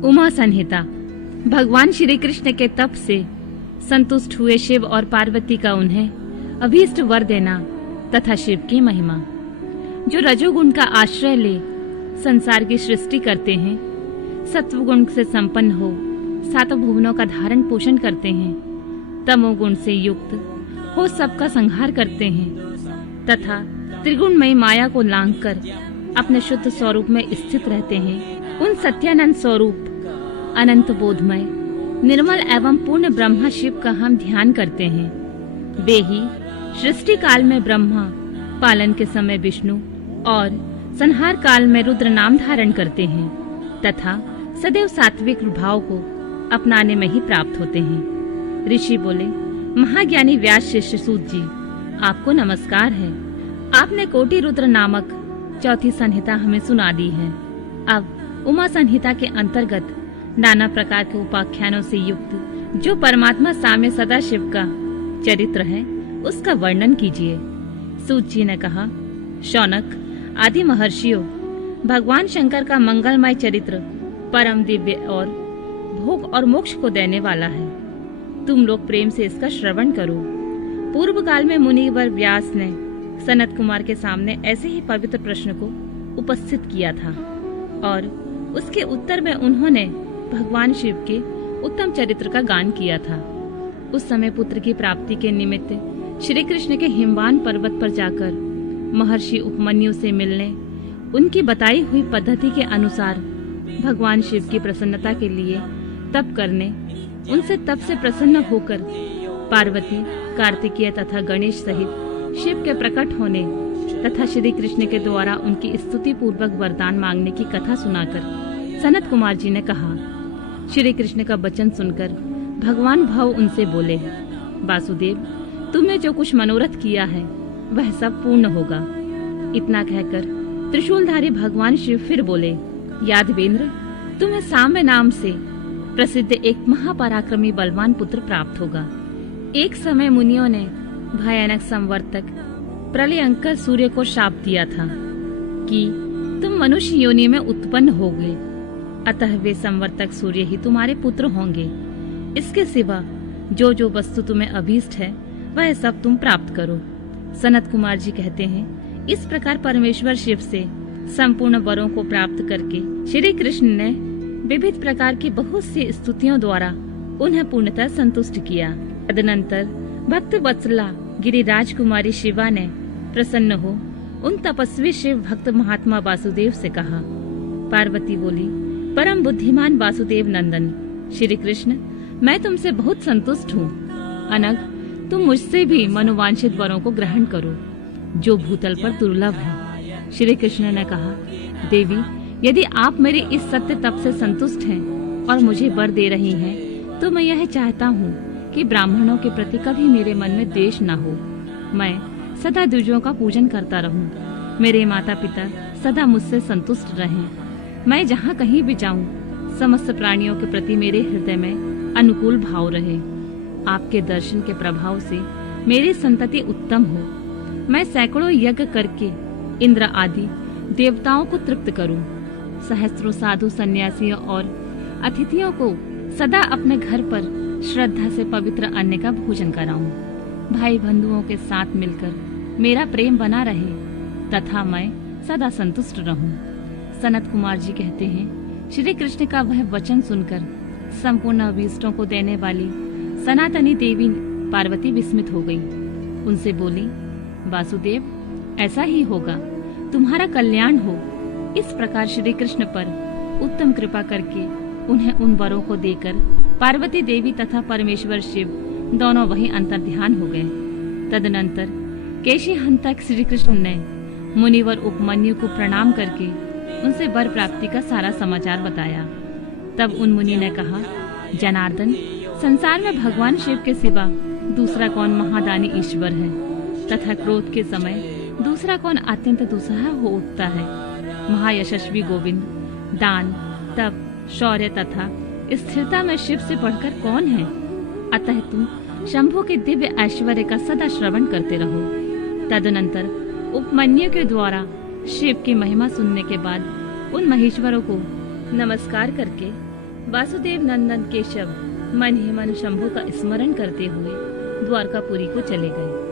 उमा संहिता। भगवान श्री कृष्ण के तप से संतुष्ट हुए शिव और पार्वती का उन्हें अभीष्ट वर देना तथा शिव की महिमा। जो रजोगुण का आश्रय ले संसार की सृष्टि करते हैं, सत्वगुण से संपन्न हो सातों भुवनों का धारण पोषण करते हैं, तमोगुण से युक्त हो सबका संहार करते हैं तथा त्रिगुणमयी माया को लांघकर अपने शुद्ध स्वरूप में स्थित रहते हैं, उन सत्यानंद स्वरूप अनंत बोधमय निर्मल एवं पूर्ण ब्रह्मा शिव का हम ध्यान करते हैं। वे ही सृष्टि काल में ब्रह्मा, पालन के समय विष्णु और संहार काल में रुद्र नाम धारण करते हैं तथा सदैव सात्विक भाव को अपनाने में ही प्राप्त होते हैं। ऋषि बोले, महाज्ञानी व्यास शिष्य सूत जी, आपको नमस्कार है। आपने कोटि रुद्र नामक चौथी संहिता हमें सुना दी है। अब उमा संहिता के अंतर्गत नाना प्रकार के उपाख्यानों से युक्त जो परमात्मा साम्य सदाशिव का चरित्र है, उसका वर्णन कीजिए। सूत जी ने कहा, शौनक आदि महर्षियों, भगवान शंकर का मंगलमय चरित्र परम दिव्य और भोग और मोक्ष को देने वाला है। तुम लोग प्रेम से इसका श्रवण करो। पूर्व काल में मुनिवर व्यास ने सनत कुमार के सामने ऐसे ही पवित्र प्रश्न को उपस्थित किया था और उसके उत्तर में उन्होंने भगवान शिव के उत्तम चरित्र का गान किया था। उस समय पुत्र की प्राप्ति के निमित्त श्री कृष्ण के हिमवान पर्वत पर जाकर महर्षि उपमन्यु से मिलने, उनकी बताई हुई पद्धति के अनुसार भगवान शिव की प्रसन्नता के लिए तप करने, उनसे तप से प्रसन्न होकर पार्वती, कार्तिकेय तथा गणेश सहित शिव के प्रकट होने तथा श्री कृष्ण के द्वारा उनकी स्तुति पूर्वक वरदान मांगने की कथा सुनाकर सनत कुमार जी ने कहा। श्री कृष्ण का वचन सुनकर भगवान भव उनसे बोले, वासुदेव, तुमने जो कुछ मनोरथ किया है वह सब पूर्ण होगा। इतना कहकर त्रिशूलधारी भगवान शिव फिर बोले, यादवेंद्र, तुम्हें साम्य नाम से प्रसिद्ध एक महापराक्रमी बलवान पुत्र प्राप्त होगा। एक समय मुनियों ने भयानक संवर्तक प्रलयंकर सूर्य को शाप दिया था कि तुम मनुष्य योनि में उत्पन्न होगे, अतः वे संवर्तक सूर्य ही तुम्हारे पुत्र होंगे। इसके सिवा जो जो वस्तु तुम्हें अभीष्ट है वह सब तुम प्राप्त करो। सनत कुमार जी कहते हैं, इस प्रकार परमेश्वर शिव से संपूर्ण वरों को प्राप्त करके श्री कृष्ण ने विविध प्रकार की बहुत सी स्तुतियों द्वारा उन्हें पूर्णतः संतुष्ट किया। तदनंतर भक्त वत्सला गिरिराज कुमारी शिवा ने प्रसन्न हो उन तपस्वी शिव भक्त महात्मा वासुदेव से कहा। पार्वती बोली, परम बुद्धिमान वासुदेव नंदन श्री कृष्ण, मैं तुमसे बहुत संतुष्ट हूँ। अनग, तुम मुझसे भी मनोवांछित वरों को ग्रहण करो जो भूतल पर दुर्लभ है। श्री कृष्ण ने कहा, देवी, यदि आप मेरे इस सत्य तप से संतुष्ट हैं और मुझे वर दे रही हैं, तो मैं यह चाहता हूँ कि ब्राह्मणों के प्रति कभी मेरे मन में द्वेष न हो। मैं सदा द्विजों का पूजन करता रहूं। मेरे माता पिता सदा मुझसे संतुष्ट रहें। मैं जहाँ कहीं भी जाऊं, समस्त प्राणियों के प्रति मेरे हृदय में अनुकूल भाव रहे। आपके दर्शन के प्रभाव से मेरी संतति उत्तम हो। मैं सैकड़ों यज्ञ करके इंद्र आदि देवताओं को तृप्त करूं। सहस्त्रों साधु सन्यासियों और अतिथियों को सदा अपने घर पर श्रद्धा से पवित्र अन्न का भोजन कराऊं। भाई बंधुओं के साथ मिलकर मेरा प्रेम बना रहे तथा मैं सदा संतुष्ट रहूं। सनत कुमार जी कहते हैं, श्री कृष्ण का वह वचन सुनकर संपूर्ण अभीष्टों को देने वाली सनातनी देवी पार्वती विस्मित हो गई। उनसे बोली, वासुदेव, ऐसा ही होगा, तुम्हारा कल्याण हो। इस प्रकार श्री कृष्ण पर उत्तम कृपा करके उन्हें उन वरों को देकर पार्वती देवी तथा परमेश्वर शिव दोनों वही अंतर्ध्यान हो गए। तदनंतर केशी हंतक श्री कृष्ण ने मुनिवर उपमन्यु को प्रणाम करके उनसे वर प्राप्ति का सारा समाचार बताया। तब उन मुनि ने कहा, जनार्दन, संसार में भगवान शिव के सिवा दूसरा कौन महादानी ईश्वर है तथा क्रोध के समय दूसरा कौन अत्यंत दुस्सह हो उठता है। महायशस्वी गोविंद दान, तप, शौर्य तथा स्थिरता में शिव से बढ़कर कौन है। अतः तुम शंभु के दिव्य ऐश्वर्य का सदा श्रवण करते रहो। तदनंतर उपमन्यु के द्वारा शिव की महिमा सुनने के बाद उन महेश्वरों को नमस्कार करके वासुदेव नंदन केशव मन ही मन शंभु का स्मरण करते हुए द्वारकापुरी को चले गए।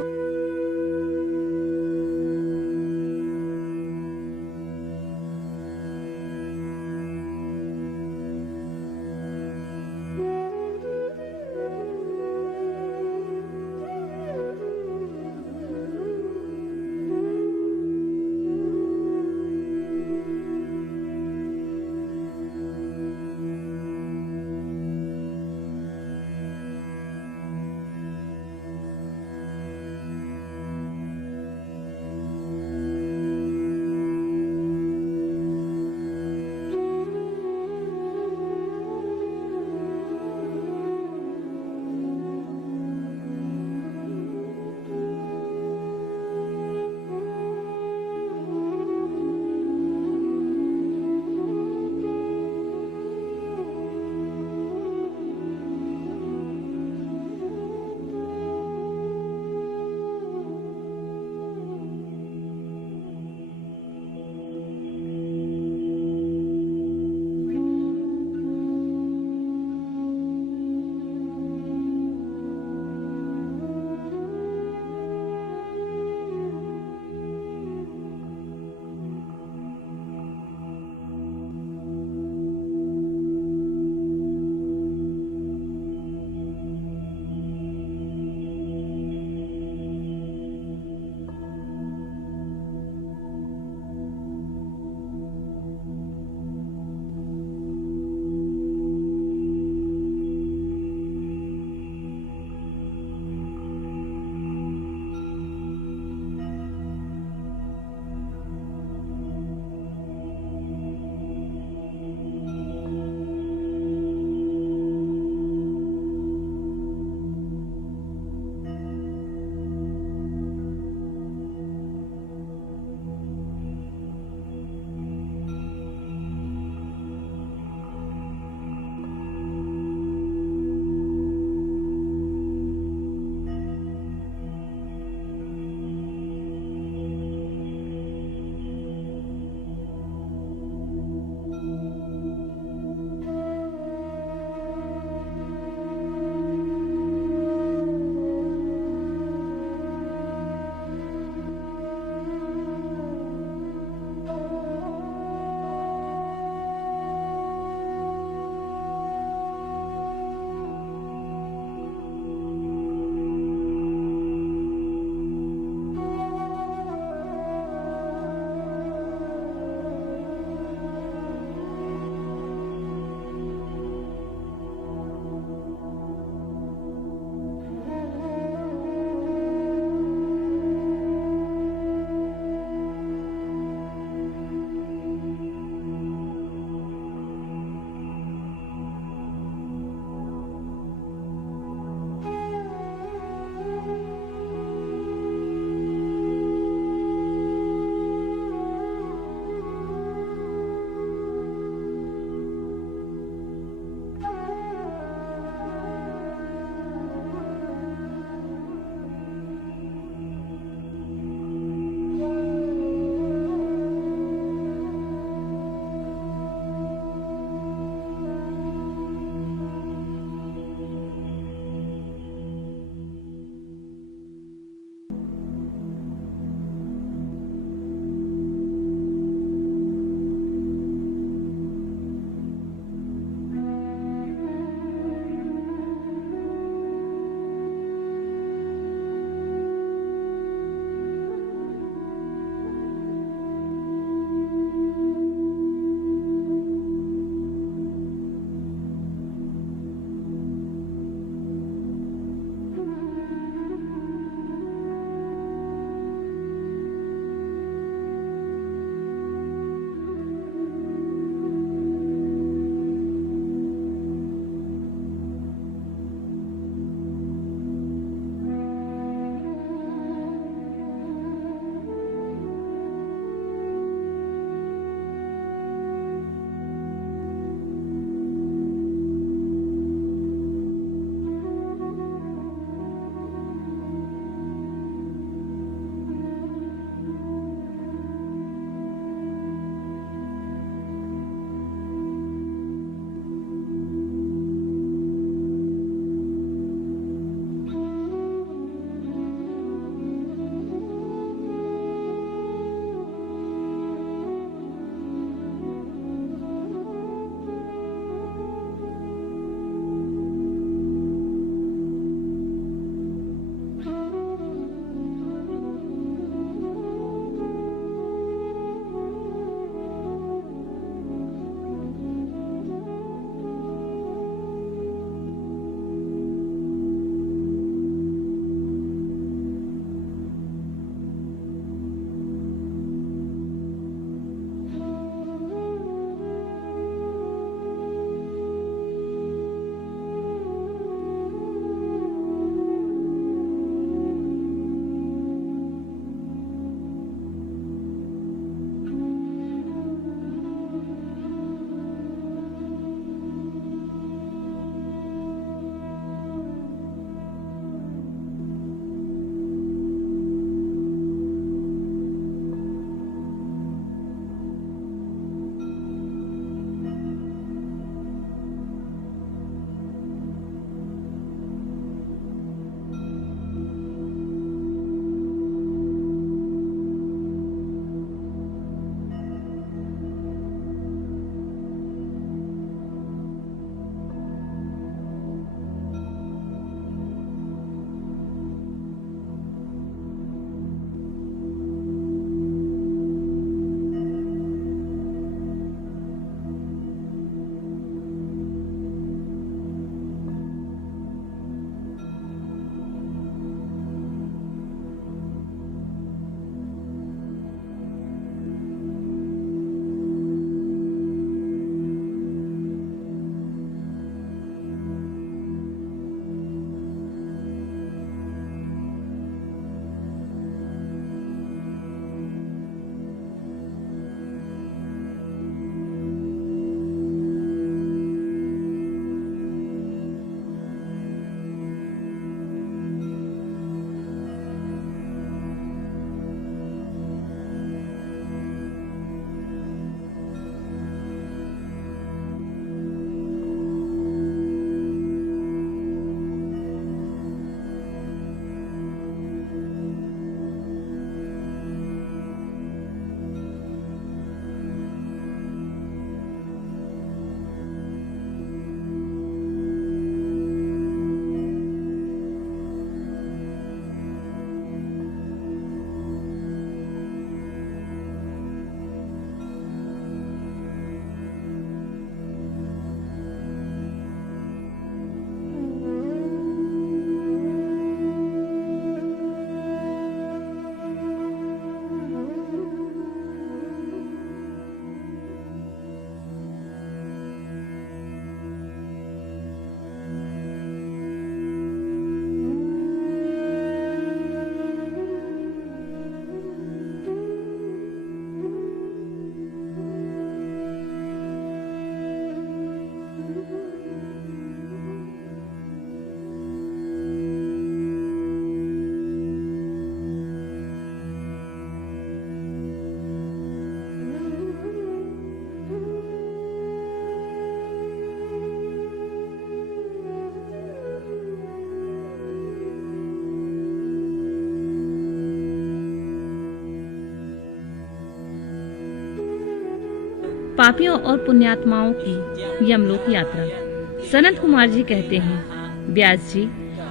पापियों और पुण्यात्माओं की यमलोक यात्रा। सनत कुमार जी कहते हैं, व्यास जी,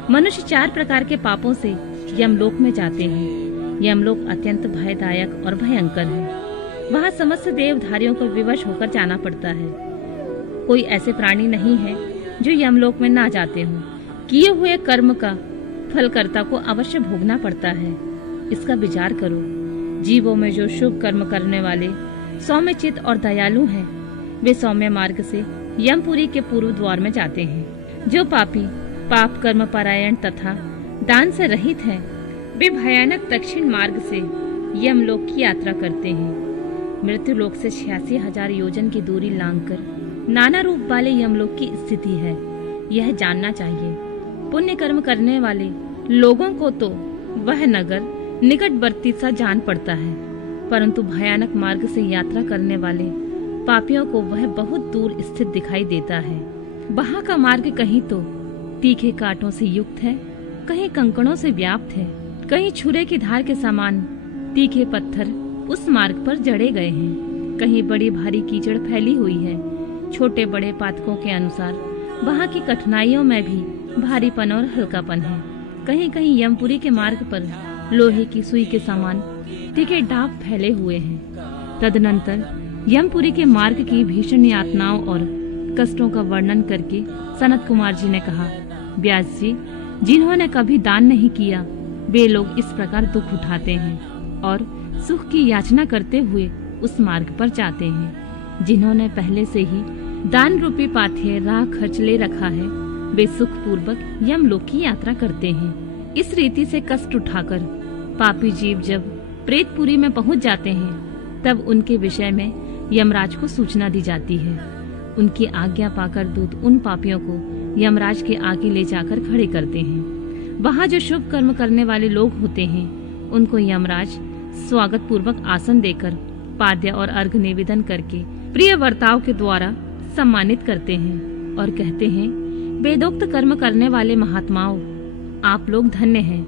मनुष्य 4 प्रकार के पापों से यमलोक में जाते हैं। यमलोक अत्यंत भयदायक और भयंकर है। वहाँ समस्त देवधारियों को विवश होकर जाना पड़ता है। कोई ऐसे प्राणी नहीं है जो यमलोक में ना जाते हों। किए हुए कर्म का फल कर्ता को अवश्य भोगना पड़ता है। इसका विचार करो। जीवों में जो शुभ कर्म करने वाले सौम्य चित्त और दयालु हैं, वे सौम्य मार्ग से यमपुरी के पूर्व द्वार में जाते हैं। जो पापी पाप कर्म परायण तथा दान से रहित हैं, वे भयानक दक्षिण मार्ग से यमलोक की यात्रा करते हैं। मृत्यु लोक से 86,000 योजन की दूरी लांघकर नाना रूप वाले यमलोक की स्थिति है, यह जानना चाहिए। पुण्य कर्म करने वाले लोगों को तो वह नगर निकटवर्ती सा जान पड़ता है, परंतु भयानक मार्ग से यात्रा करने वाले पापियों को वह बहुत दूर स्थित दिखाई देता है। वहाँ का मार्ग कहीं तो तीखे कांटों से युक्त है, कहीं कंकड़ों से व्याप्त है, कहीं छुरे की धार के समान तीखे पत्थर उस मार्ग पर जड़े गए हैं, कहीं बड़ी भारी कीचड़ फैली हुई है। छोटे बड़े पातकों के अनुसार वहाँ की कठिनाइयों में भी भारीपन और हल्कापन है। कहीं कहीं यमपुरी के मार्ग पर लोहे की सुई के समान तीखे डाग फैले हुए हैं। तदनंतर यमपुरी के मार्ग की भीषण यातनाओं और कष्टों का वर्णन करके सनत कुमार जी ने कहा, व्यास जी, जिन्होंने कभी दान नहीं किया, वे लोग इस प्रकार दुख उठाते हैं और सुख की याचना करते हुए उस मार्ग पर जाते हैं। जिन्होंने पहले से ही दान रूपी पाथे राह खर्च ले रखा है, वे सुख पूर्वक यमलोक की यात्रा करते हैं। इस रीति से कष्ट उठाकर पापी जीव जब प्रेतपुरी में पहुंच जाते हैं, तब उनके विषय में यमराज को सूचना दी जाती है। उनकी आज्ञा पाकर दूत उन पापियों को यमराज के आगे ले जाकर खड़े करते हैं। वहाँ जो शुभ कर्म करने वाले लोग होते हैं, उनको यमराज स्वागत पूर्वक आसन देकर पाद्य और अर्घ निवेदन करके प्रिय वर्ताव के द्वारा सम्मानित करते हैं और कहते हैं, वेदोक्त कर्म करने वाले महात्माओं, आप लोग धन्य हैं,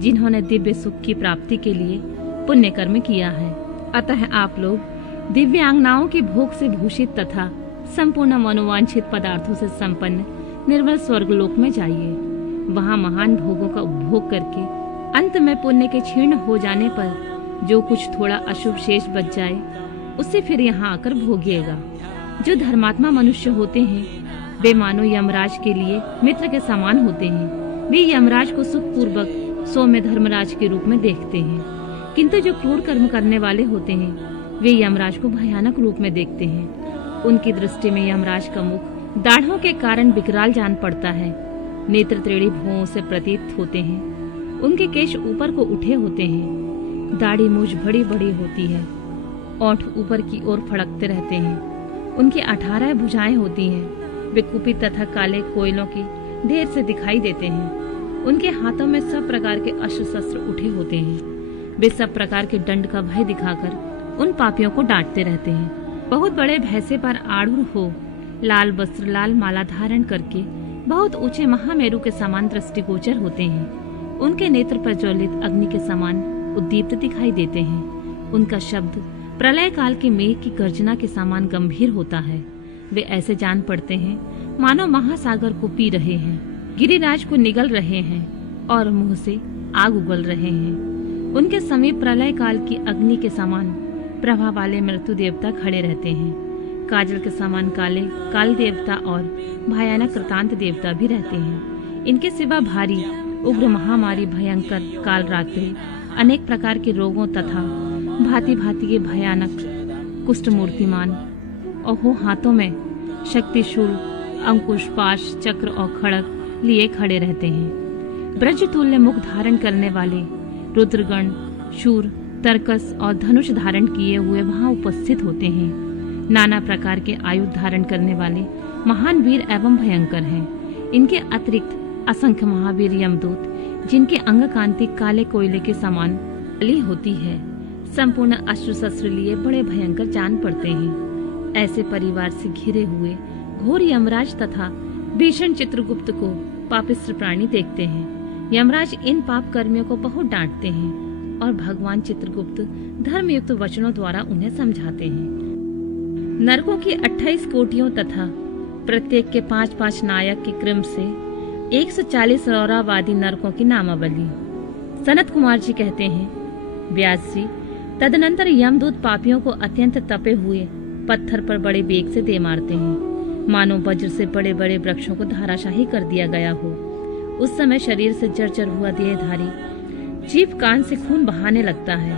जिन्होंने दिव्य सुख की प्राप्ति के लिए पुण्य कर्म किया है। अतः आप लोग दिव्यांगनाओं की भोग से भूषित तथा संपूर्ण मनोवांछित पदार्थों से संपन्न निर्मल स्वर्गलोक में जाइए। वहाँ महान भोगों का उपभोग करके अंत में पुण्य के क्षीण हो जाने पर जो कुछ थोड़ा अशुभ शेष बच जाए, उसे फिर यहाँ आकर भोगिएगा। जो धर्मात्मा मनुष्य होते हैं, वे मानो यमराज के लिए मित्र के समान होते हैं। वे यमराज को सुख पूर्वक सौम्य धर्मराज के रूप में देखते हैं, किंतु जो क्रूर कर्म करने वाले होते हैं, वे यमराज को भयानक रूप में देखते हैं। उनकी दृष्टि में यमराज का मुख दाढ़ों के कारण विकराल जान पड़ता है। नेत्र त्रेड़ी भुवों से प्रतीत होते हैं। उनके केश ऊपर को उठे होते हैं। दाढ़ी मूछ बड़ी बड़ी होती है। ओंठ ऊपर की ओर फड़कते रहते हैं। उनकी 18 भुजाएं होती हैं। वे कुपित तथा काले कोयलों की ढेर से दिखाई देते हैं। उनके हाथों में सब प्रकार के अस्त्र शस्त्र उठे होते हैं। वे सब प्रकार के दंड का भय दिखाकर उन पापियों को डांटते रहते हैं। बहुत बड़े भैंसे पर आरूढ़ हो, लाल वस्त्र लाल माला धारण करके बहुत ऊंचे महामेरु के समान दृष्टिगोचर होते हैं। उनके नेत्र प्रज्वलित अग्नि के समान उद्दीप्त दिखाई देते हैं। उनका शब्द प्रलय काल के मेघ की गर्जना के समान गंभीर होता है। वे ऐसे जान पड़ते हैं मानो महासागर को पी रहे हैं, गिरिराज को निगल रहे हैं और मुंह से आग उगल रहे हैं। उनके समीप प्रलय काल की अग्नि के समान प्रभा वाले मृत्यु देवता खड़े रहते हैं। काजल के समान काले काल देवता और भयानक कृतांत देवता भी रहते हैं। इनके सिवा भारी उग्र महामारी भयंकर काल रात्रि अनेक प्रकार के रोगों तथा भांति भांति के भयानक कुष्ठ मूर्तिमान और हाथों में शक्तिशूल अंकुश पाश चक्र और खड़ग लिए खड़े रहते हैं। ब्रज तुल्य मुख धारण करने वाले रुद्रगण शूर तरकस और धनुष धारण किए हुए वहां उपस्थित होते हैं। नाना प्रकार के आयुध धारण करने वाले महान वीर एवं भयंकर हैं। इनके अतिरिक्त असंख्य महावीर यमदूत, जिनके अंग कांति काले कोयले के समान काली होती है, संपूर्ण अस्त्र शस्त्र लिए बड़े भयंकर जान पड़ते हैं। ऐसे परिवार से घिरे हुए घोर यमराज तथा भीषण चित्रगुप्त को पापिष्ट प्राणी देखते हैं। यमराज इन पाप कर्मियों को बहुत डांटते हैं और भगवान चित्रगुप्त धर्मयुक्त वचनों द्वारा उन्हें समझाते हैं। नरकों की 28 कोटियों तथा प्रत्येक के 5-5 नायक के क्रम से 140 रौरावादी नरकों की नामावली। सनत कुमार जी कहते हैं, व्यास जी, तदनंतर यमदूत पापियों को अत्यंत तपे हुए पत्थर पर बड़े बेग से दे मारते हैं, मानो वज्र से बड़े बड़े वृक्षों को धाराशाही कर दिया गया हो। उस समय शरीर से जर्जर हुआ देहधारी जीभ कान से खून बहाने लगता है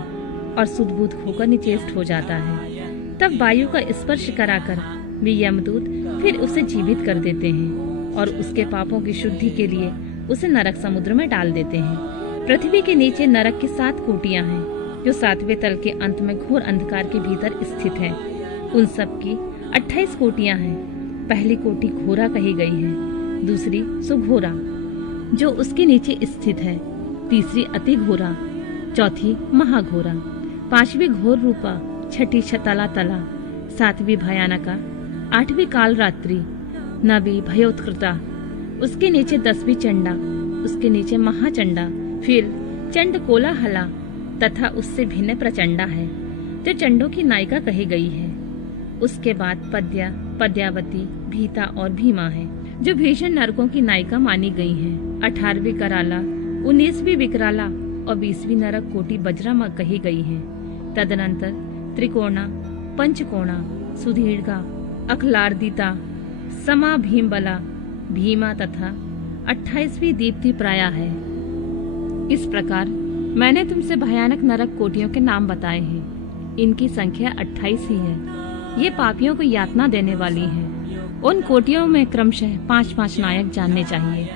और सुदबुद होकर निचेष्ट हो जाता है। तब वायु का स्पर्श कराकर वे यमदूत फिर उसे जीवित कर देते हैं और उसके पापों की शुद्धि के लिए उसे नरक समुद्र में डाल देते हैं। पृथ्वी के नीचे नरक की 7 कोटियां हैं, जो 7वें तल के अंत में घोर अंधकार के भीतर स्थित है। उन सब की 28 कोटियां हैं। पहली कोटि घोरा कही गई है, दूसरी सुघोरा जो उसके नीचे स्थित है, तीसरी अति घोरा, चौथी महाघोरा, 5वीं घोर रूपा, 6ठी छतला तला, 7वीं भयानका, 8वीं काल रात्रि, 9वीं भयोत्कृता, उसके नीचे 10वीं चंडा, उसके नीचे महाचंडा, फिर चंड कोलाहला तथा उससे भिन्न प्रचंडा है, जो चंडों की नायिका कही गई है। उसके बाद पद्या, पद्यावती, भीता और भीमा है, जो भीषण नरकों की नायिका मानी गई हैं। 18वीं कराला, 19वीं विकराला और 20वीं नरक कोटि बज्रमा कही गई है। तदनंतर त्रिकोणा, पंचकोणा, सुदीर्घा, अखलार्दिता, समा भीमबला, भीमा तथा 28वीं दीप्ति प्राया है। इस प्रकार मैंने तुमसे भयानक नरक कोटियों के नाम बताए हैं। इनकी संख्या 28 ही है। ये पापियों को यातना देने वाली है। उन कोटियों में क्रमशः 5-5 नायक जानने चाहिए।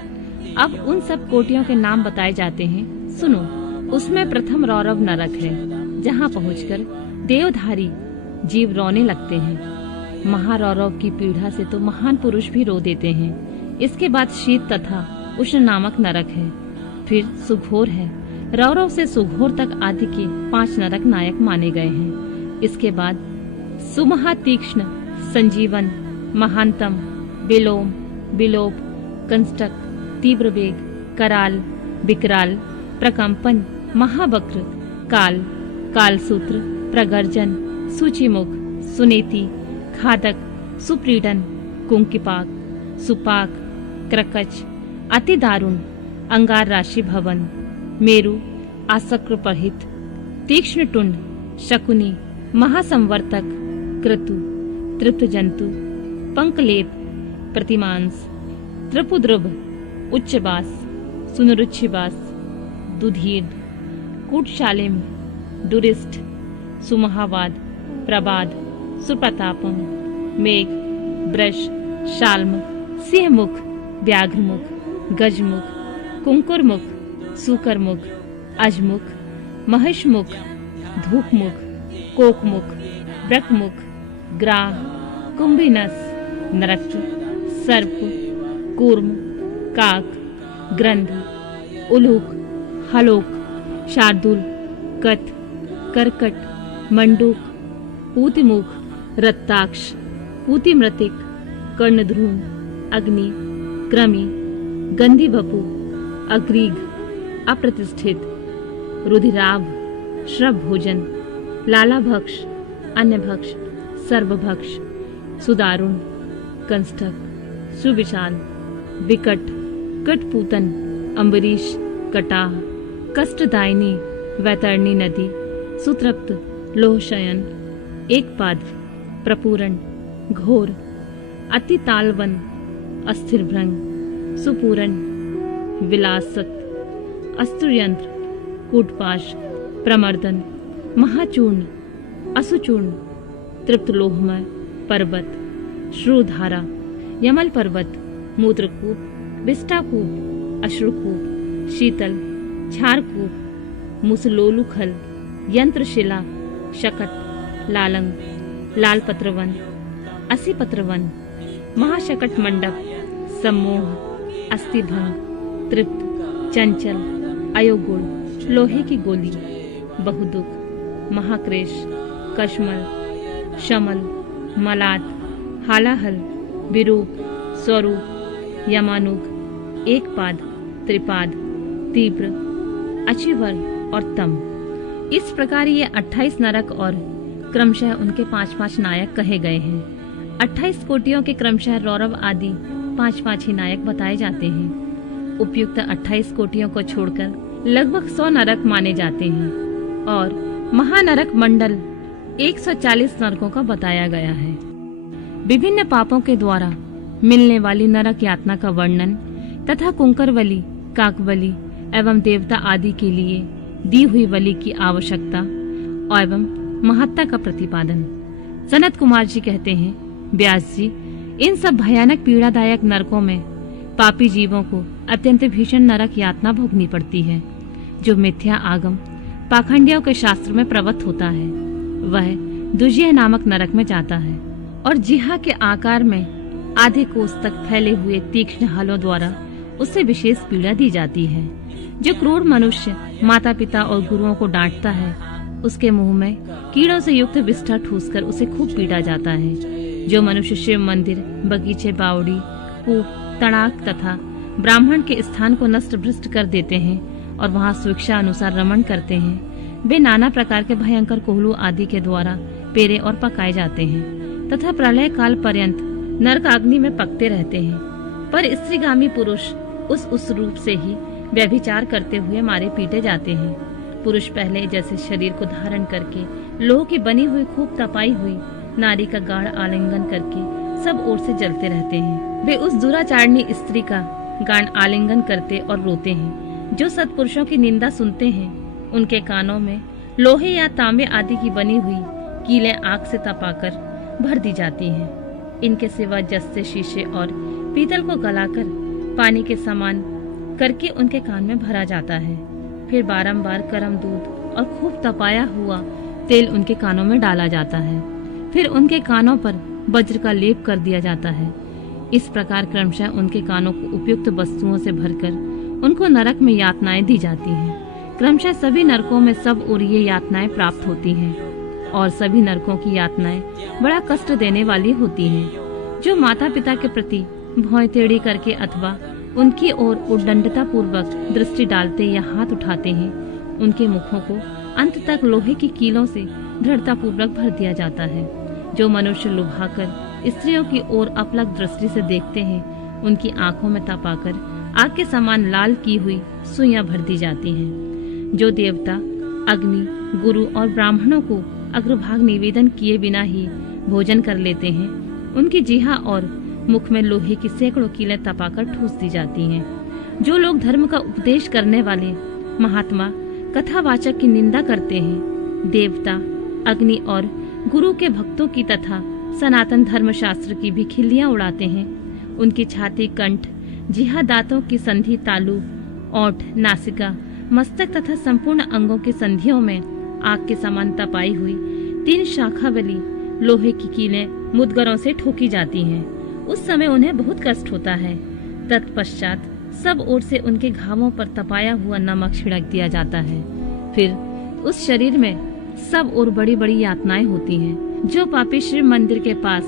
अब उन सब कोटियों के नाम बताए जाते हैं, सुनो। उसमें प्रथम रौरव नरक है, जहाँ पहुंचकर देवधारी जीव रोने लगते हैं। महारौरव की पीड़ा से तो महान पुरुष भी रो देते हैं। इसके बाद शीत तथा उष्ण नामक नरक है, फिर सुघोर है। रौरव से सुघोर तक आदि के 5 नरक नायक माने गए हैं। इसके बाद सुमहा तीक्ष्ण, संजीवन, महानतम, विलोम, विलोप, कंस्टक, तीव्र वेग, कराल, विकराल, प्रकंपन, महावक्र, काल, कालसूत्र, प्रगर्जन, सूचिमुख, सुनेति, खादक, सुप्रीडन, कुंकिपाक, सुपाक, क्रकच, अति दारुण, अंगार राशि भवन, मेरु, आसक्र प्रहित, तीक्ष्ण टुंड, शकुनी, महासंवर्तक, क्रतु, तृप्त जंतु, पंकलेप, प्रतिमांस, त्रिपुद्रुभ, उच्चबास, सुनरुच्छिबास, दुधीर, कूटशालिम, दुरिष्ट, सुमहावाद, प्रबाद, सुप्रतापम, मेघ, ब्रश, शाल्म, सिंहमुख, व्याघ्रमुख, गजमुख, कुंकुरमुख, सुकरमुख, अजमुख, महिषमुख, धूपमुख, कोकमुख, ब्रकमुख, ग्राह, कुंभिनस, नरक, सर्प, कूर्म, काक, ग्रंथ, उलूक, हलोक, शार्दूल, कथ, करकट, मंडूक, पूतिमुख, रत्ताक्ष, पूतिमृतिक, कर्णध्रून, अग्नि, क्रमी, गंधी बपू, अग्रीग, अप्रतिष्ठित, रुधिराभ, श्रभ भोजन, लालाभक्ष, अन्यभक्ष, सर्वभक्ष, सुदारुण, कंस्टक, सुविशाल, विकट, कटपूतन, अम्बरीश, कटाह, कष्टदायिनी, वैतरणी नदी, सुतृप्त, लोहशयन, एकपाद, प्रपूरण, घोर, अति तालवन, अस्थिरभृंग, सुपूरन, विलासक, अस्तुयंत्र, कूटपाश, प्रमर्दन, महाचूर्ण, असुचूर्ण, तृप्तलोहमय, पर्वत, श्रुधारा, यमल पर्वत, मूत्रकूप, विष्टाकूप, अश्रुकूप, शीतल, क्षारकूप, मुसलोलुखल, यंत्रशिला, शकट, लालंग, लालपत्रवन, असीपत्रवन, महाशकट मंडप, सम्मोह, अस्थिभंग, तृप्त, चंचल, अयोगुण, लोहे की गोली, बहुदुख, महाक्रेश, कश्मल, शमल, मलात, हालाहल, विरूप, स्वरूप, यमानुग, एकपाद, त्रिपाद, तीव्र, अचिवर और तम। इस प्रकार ये 28 नरक और क्रमशः उनके 5-5 नायक कहे गए हैं। 28 कोटियों के क्रमशः रौरव आदि 5-5 ही नायक बताए जाते हैं। उपयुक्त 28 कोटियों को छोड़कर लगभग 100 नरक माने जाते हैं और महानरक मंडल 140 नरकों का बताया गया है। विभिन्न पापों के द्वारा मिलने वाली नरक यातना का वर्णन तथा कुंकरवली, काकवली एवं देवता आदि के लिए दी हुई बलि की आवश्यकता एवं महत्ता का प्रतिपादन। सनत कुमार जी कहते हैं, व्यास जी, इन सब भयानक पीड़ादायक नरकों में पापी जीवों को अत्यंत भीषण नरक यातना भोगनी पड़ती है, जो मिथ्या आगम पाखंडियों के शास्त्र में प्रवत होता है। वह दुजिह नामक नरक में जाता है और जिहा के आकार में आधे कोस तक फैले हुए तीक्ष्ण हलों द्वारा उसे विशेष पीड़ा दी जाती है। जो क्रूर मनुष्य माता पिता और गुरुओं को डांटता है, उसके मुंह में कीड़ों से युक्त विष्ठा ठूसकर उसे खूब पीटा जाता है। जो मनुष्य शिव मंदिर, बगीचे, बावड़ी, कूप, तड़ाक तथा ब्राह्मण के स्थान को नष्ट भ्रष्ट कर देते हैं और वहां स्वेच्छा अनुसार रमण करते हैं, वे नाना प्रकार के भयंकर कोहलू आदि के द्वारा पेरे और पकाए जाते हैं तथा प्रलय काल पर्यंत नरक अग्नि में पकते रहते हैं। पर स्त्रीगामी पुरुष उस रूप से ही व्यभिचार करते हुए मारे पीटे जाते हैं। पुरुष पहले जैसे शरीर को धारण करके लोह की बनी हुई खूब तपाई हुई नारी का गाढ़ आलिंगन करके सब ओर से जलते रहते हैं। वे उस दुराचारणी स्त्री का गाढ़ आलिंगन करते और रोते हैं। जो सत्पुरुषों की निंदा सुनते हैं, उनके कानों में लोहे या तांबे आदि की बनी हुई कीलें आग से तपाकर भर दी जाती हैं। इनके सिवा जस्ते, शीशे और पीतल को गलाकर पानी के समान करके उनके कान में भरा जाता है। फिर बारंबार गर्म दूध और खूब तपाया हुआ तेल उनके कानों में डाला जाता है। फिर उनके कानों पर वज्र का लेप कर दिया जाता है। इस प्रकार क्रमशः उनके कानों को उपयुक्त वस्तुओं से भरकर उनको नरक में यातनाएं दी जाती हैं। क्रमशः सभी नरकों में सब ओर ये यातनाएं प्राप्त होती हैं और सभी नरकों की यातनाएं बड़ा कष्ट देने वाली होती हैं। जो माता पिता के प्रति भौं टेढ़ी करके अथवा उनकी ओर उद्दंडता पूर्वक दृष्टि डालते या हाथ उठाते हैं, उनके मुखों को अंत तक लोहे की कीलों से दृढ़ता पूर्वक भर दिया जाता है। जो मनुष्य लुभाकर स्त्रियों की ओर अपलक दृष्टि से देखते हैं, उनकी आंखों में तपाकर आग के समान लाल की हुई सुइयां भर दी जाती हैं। जो देवता, अग्नि, गुरु और ब्राह्मणों को अग्रभाग निवेदन किए बिना ही भोजन कर लेते हैं, उनकी जिहा और मुख में लोहे की सैकड़ों कीलें तपाकर ठूस दी जाती हैं। जो लोग धर्म का उपदेश करने वाले महात्मा कथावाचक की निंदा करते हैं, देवता, अग्नि और गुरु के भक्तों की तथा सनातन धर्म शास्त्र की भी खिल्लियां उड़ाते हैं, उनकी छाती, कंठ, जिहा, दांतों की संधि, तालू, ओंठ, नासिका, मस्तक तथा संपूर्ण अंगों की संधियों में आग के समान तपाई हुई 3 शाखा वाली लोहे की कीलें मुदगरों से ठोकी जाती हैं। उस समय उन्हें बहुत कष्ट होता है। तत्पश्चात सब ओर से उनके घावों पर तपाया हुआ नमक छिड़क दिया जाता है। फिर उस शरीर में सब ओर बड़ी बड़ी यातनाएं होती हैं। जो पापी शिव मंदिर के पास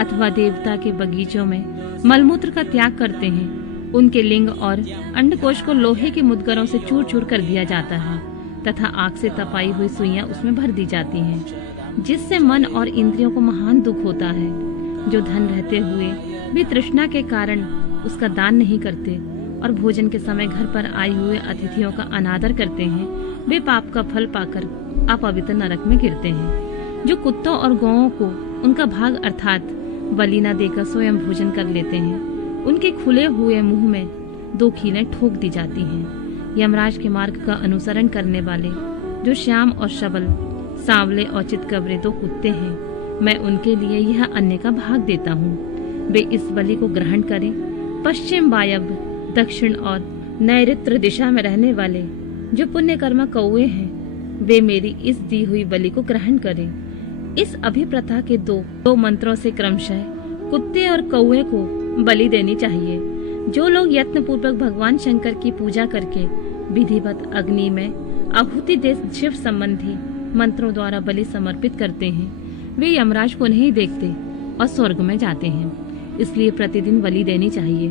अथवा देवता के बगीचों में मलमूत्र का त्याग करते हैं, उनके लिंग और अंडकोश को लोहे के मुदगरों से चूर चूर कर दिया जाता है तथा आग से तपाई हुई सुइयां उसमें भर दी जाती हैं, जिससे मन और इंद्रियों को महान दुख होता है। जो धन रहते हुए भी तृष्णा के कारण उसका दान नहीं करते और भोजन के समय घर पर आए हुए अतिथियों का अनादर करते हैं, वे पाप का फल पाकर अपवित्र नरक में गिरते हैं। जो कुत्तों और गौओं को उनका भाग अर्थात बलि न देकर स्वयं भोजन कर लेते हैं, उनके खुले हुए मुंह में 2 कीलें ठोक दी जाती हैं। यमराज के मार्ग का अनुसरण करने वाले जो श्याम और शबल, सांवले और चितकबरे 2 कुत्ते हैं, मैं उनके लिए यह अन्न का भाग देता हूँ। वे इस बलि को ग्रहण करें। पश्चिम, वायव्य, दक्षिण और नैऋत्य दिशा में रहने वाले जो पुण्यकर्मा कौए हैं, वे मेरी इस दी हुई बलि को ग्रहण करें। इस अभिप्रथा के दो मंत्रों से क्रमशः कुत्ते और कौए को बलि देनी चाहिए। जो लोग यत्न पूर्वक भगवान शंकर की पूजा करके विधिवत अग्नि में आहुति दे शिव संबंधी मंत्रों द्वारा बलि समर्पित करते हैं, वे यमराज को नहीं देखते और स्वर्ग में जाते हैं। इसलिए प्रतिदिन बलि देनी चाहिए।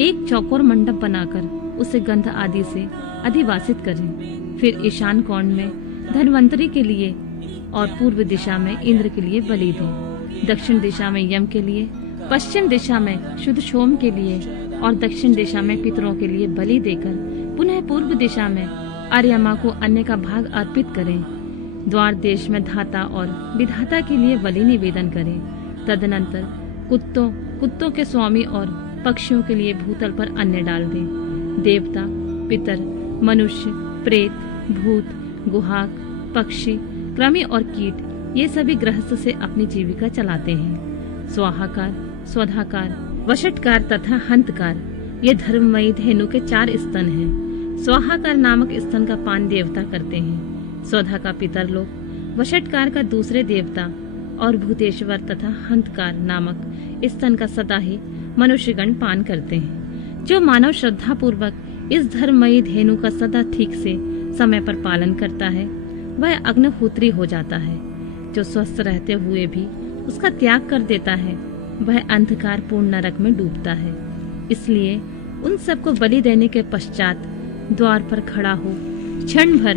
एक चौकोर मंडप बनाकर उसे गंध आदि से अधिवासित करें। फिर ईशान कोण में धन्वंतरी के लिए और पूर्व दिशा में इंद्र के लिए बलि दे, दक्षिण दिशा में यम के लिए, पश्चिम दिशा में शुद्ध सोम के लिए और दक्षिण दिशा में पितरों के लिए बलि देकर पुनः पूर्व दिशा में आर्यमा को अन्य का भाग अर्पित करें। द्वार देश में धाता और विधाता के लिए बलि निवेदन करें। तदनंतर कुत्तों के स्वामी और पक्षियों के लिए भूतल पर अन्न डाल दें। देवता, पितर, मनुष्य, प्रेत, भूत, गुहाक, पक्षी, कृमि और कीट ये सभी गृहस्थ से अपनी जीविका चलाते हैं। स्वाहाकार, स्वधाकार, वशटकार तथा हंतकार ये धर्ममयी धेनु के 4 स्तन हैं। स्वाहाकार नामक स्तन का पान देवता करते हैं, स्वधा का पितर लोग, वशटकार का दूसरे देवता और भूतेश्वर तथा हंतकार नामक स्तन का सदा ही मनुष्यगण पान करते हैं। जो मानव श्रद्धा पूर्वक इस धर्ममयी धेनु का सदा ठीक से समय पर पालन करता है वह अग्निहोत्री हो जाता है। जो स्वस्थ रहते हुए भी उसका त्याग कर देता है वह अंधकार पूर्ण नरक में डूबता है। इसलिए उन सबको बलि देने के पश्चात द्वार पर खड़ा हो क्षण भर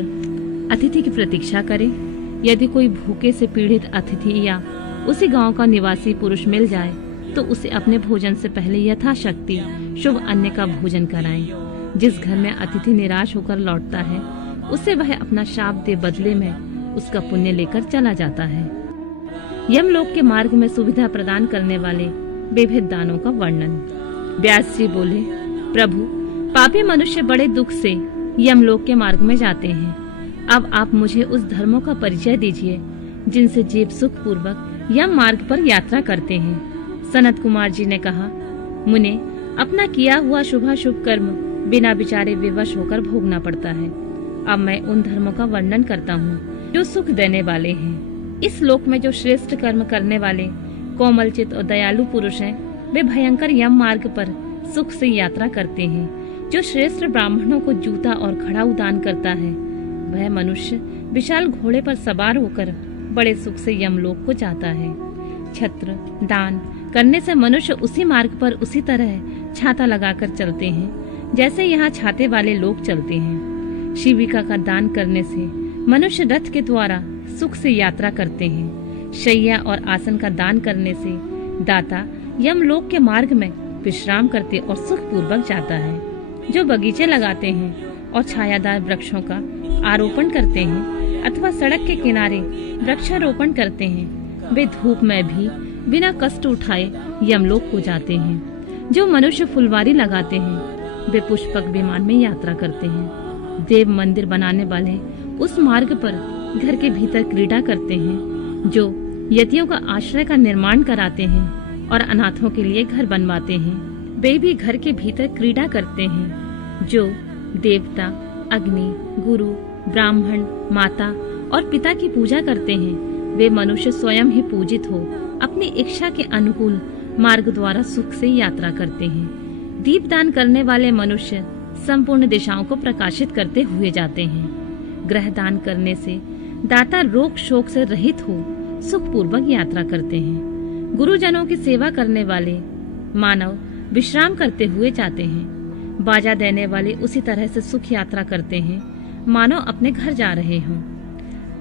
अतिथि की प्रतीक्षा करे। यदि कोई भूखे से पीड़ित अतिथि या उसी गांव का निवासी पुरुष मिल जाए तो उसे अपने भोजन से पहले यथाशक्ति शुभ अन्न का भोजन कराएं। जिस घर में अतिथि निराश होकर लौटता है उसे वह अपना शाप दे बदले में उसका पुण्य लेकर चला जाता है। यमलोक के मार्ग में सुविधा प्रदान करने वाले विविध दानों का वर्णन। व्यास जी बोले, प्रभु, पापी मनुष्य बड़े दुख से यमलोक के मार्ग में जाते हैं। अब आप मुझे उस धर्मों का परिचय दीजिए जिनसे जीव सुख पूर्वक यम मार्ग पर यात्रा करते हैं। सनत कुमार जी ने कहा, मुने, अपना किया हुआ शुभाशुभ कर्म बिना विचारे विवश होकर भोगना पड़ता है। अब मैं उन धर्मों का वर्णन करता हूँ जो सुख देने वाले हैं। इस लोक में जो श्रेष्ठ कर्म करने वाले कोमलचित और दयालु पुरुष हैं, वे भयंकर यम मार्ग पर सुख से यात्रा करते हैं। जो श्रेष्ठ ब्राह्मणों को जूता और खड़ाऊ दान करता है वह मनुष्य विशाल घोड़े पर सवार होकर बड़े सुख से यमलोक को जाता है। छत्र दान करने से मनुष्य उसी मार्ग पर उसी तरह छाता लगाकर चलते हैं जैसे यहाँ छाते वाले लोग चलते हैं। शिविका का दान करने से मनुष्य रथ के द्वारा सुख से यात्रा करते हैं। शैया और आसन का दान करने से दाता यमलोक के मार्ग में विश्राम करते और सुख पूर्वक जाता है। जो बगीचे लगाते हैं और छायादार वृक्षों का आरोपण करते हैं अथवा सड़क के किनारे वृक्षारोपण करते हैं वे धूप में भी बिना कष्ट उठाए यमलोक को जाते हैं। जो मनुष्य फुलवारी लगाते हैं वे पुष्पक विमान में यात्रा करते हैं। देव मंदिर बनाने वाले उस मार्ग पर घर के भीतर क्रीड़ा करते हैं। जो यतियों का आश्रय का निर्माण कराते हैं और अनाथों के लिए घर बनवाते हैं वे भी घर के भीतर क्रीड़ा करते हैं। जो देवता, अग्नि, गुरु, ब्राह्मण, माता और पिता की पूजा करते हैं वे मनुष्य स्वयं ही पूजित हो अपनी इच्छा के अनुकूल मार्ग द्वारा सुख से यात्रा करते हैं। दीपदान करने वाले मनुष्य संपूर्ण दिशाओं को प्रकाशित करते हुए जाते हैं। ग्रह दान करने से दाता रोग शोक से रहित हो सुख पूर्वक यात्रा करते हैं। गुरुजनों की सेवा करने वाले मानव विश्राम करते हुए जाते हैं। बाजा देने वाले उसी तरह से सुख यात्रा करते हैं मानो अपने घर जा रहे हों।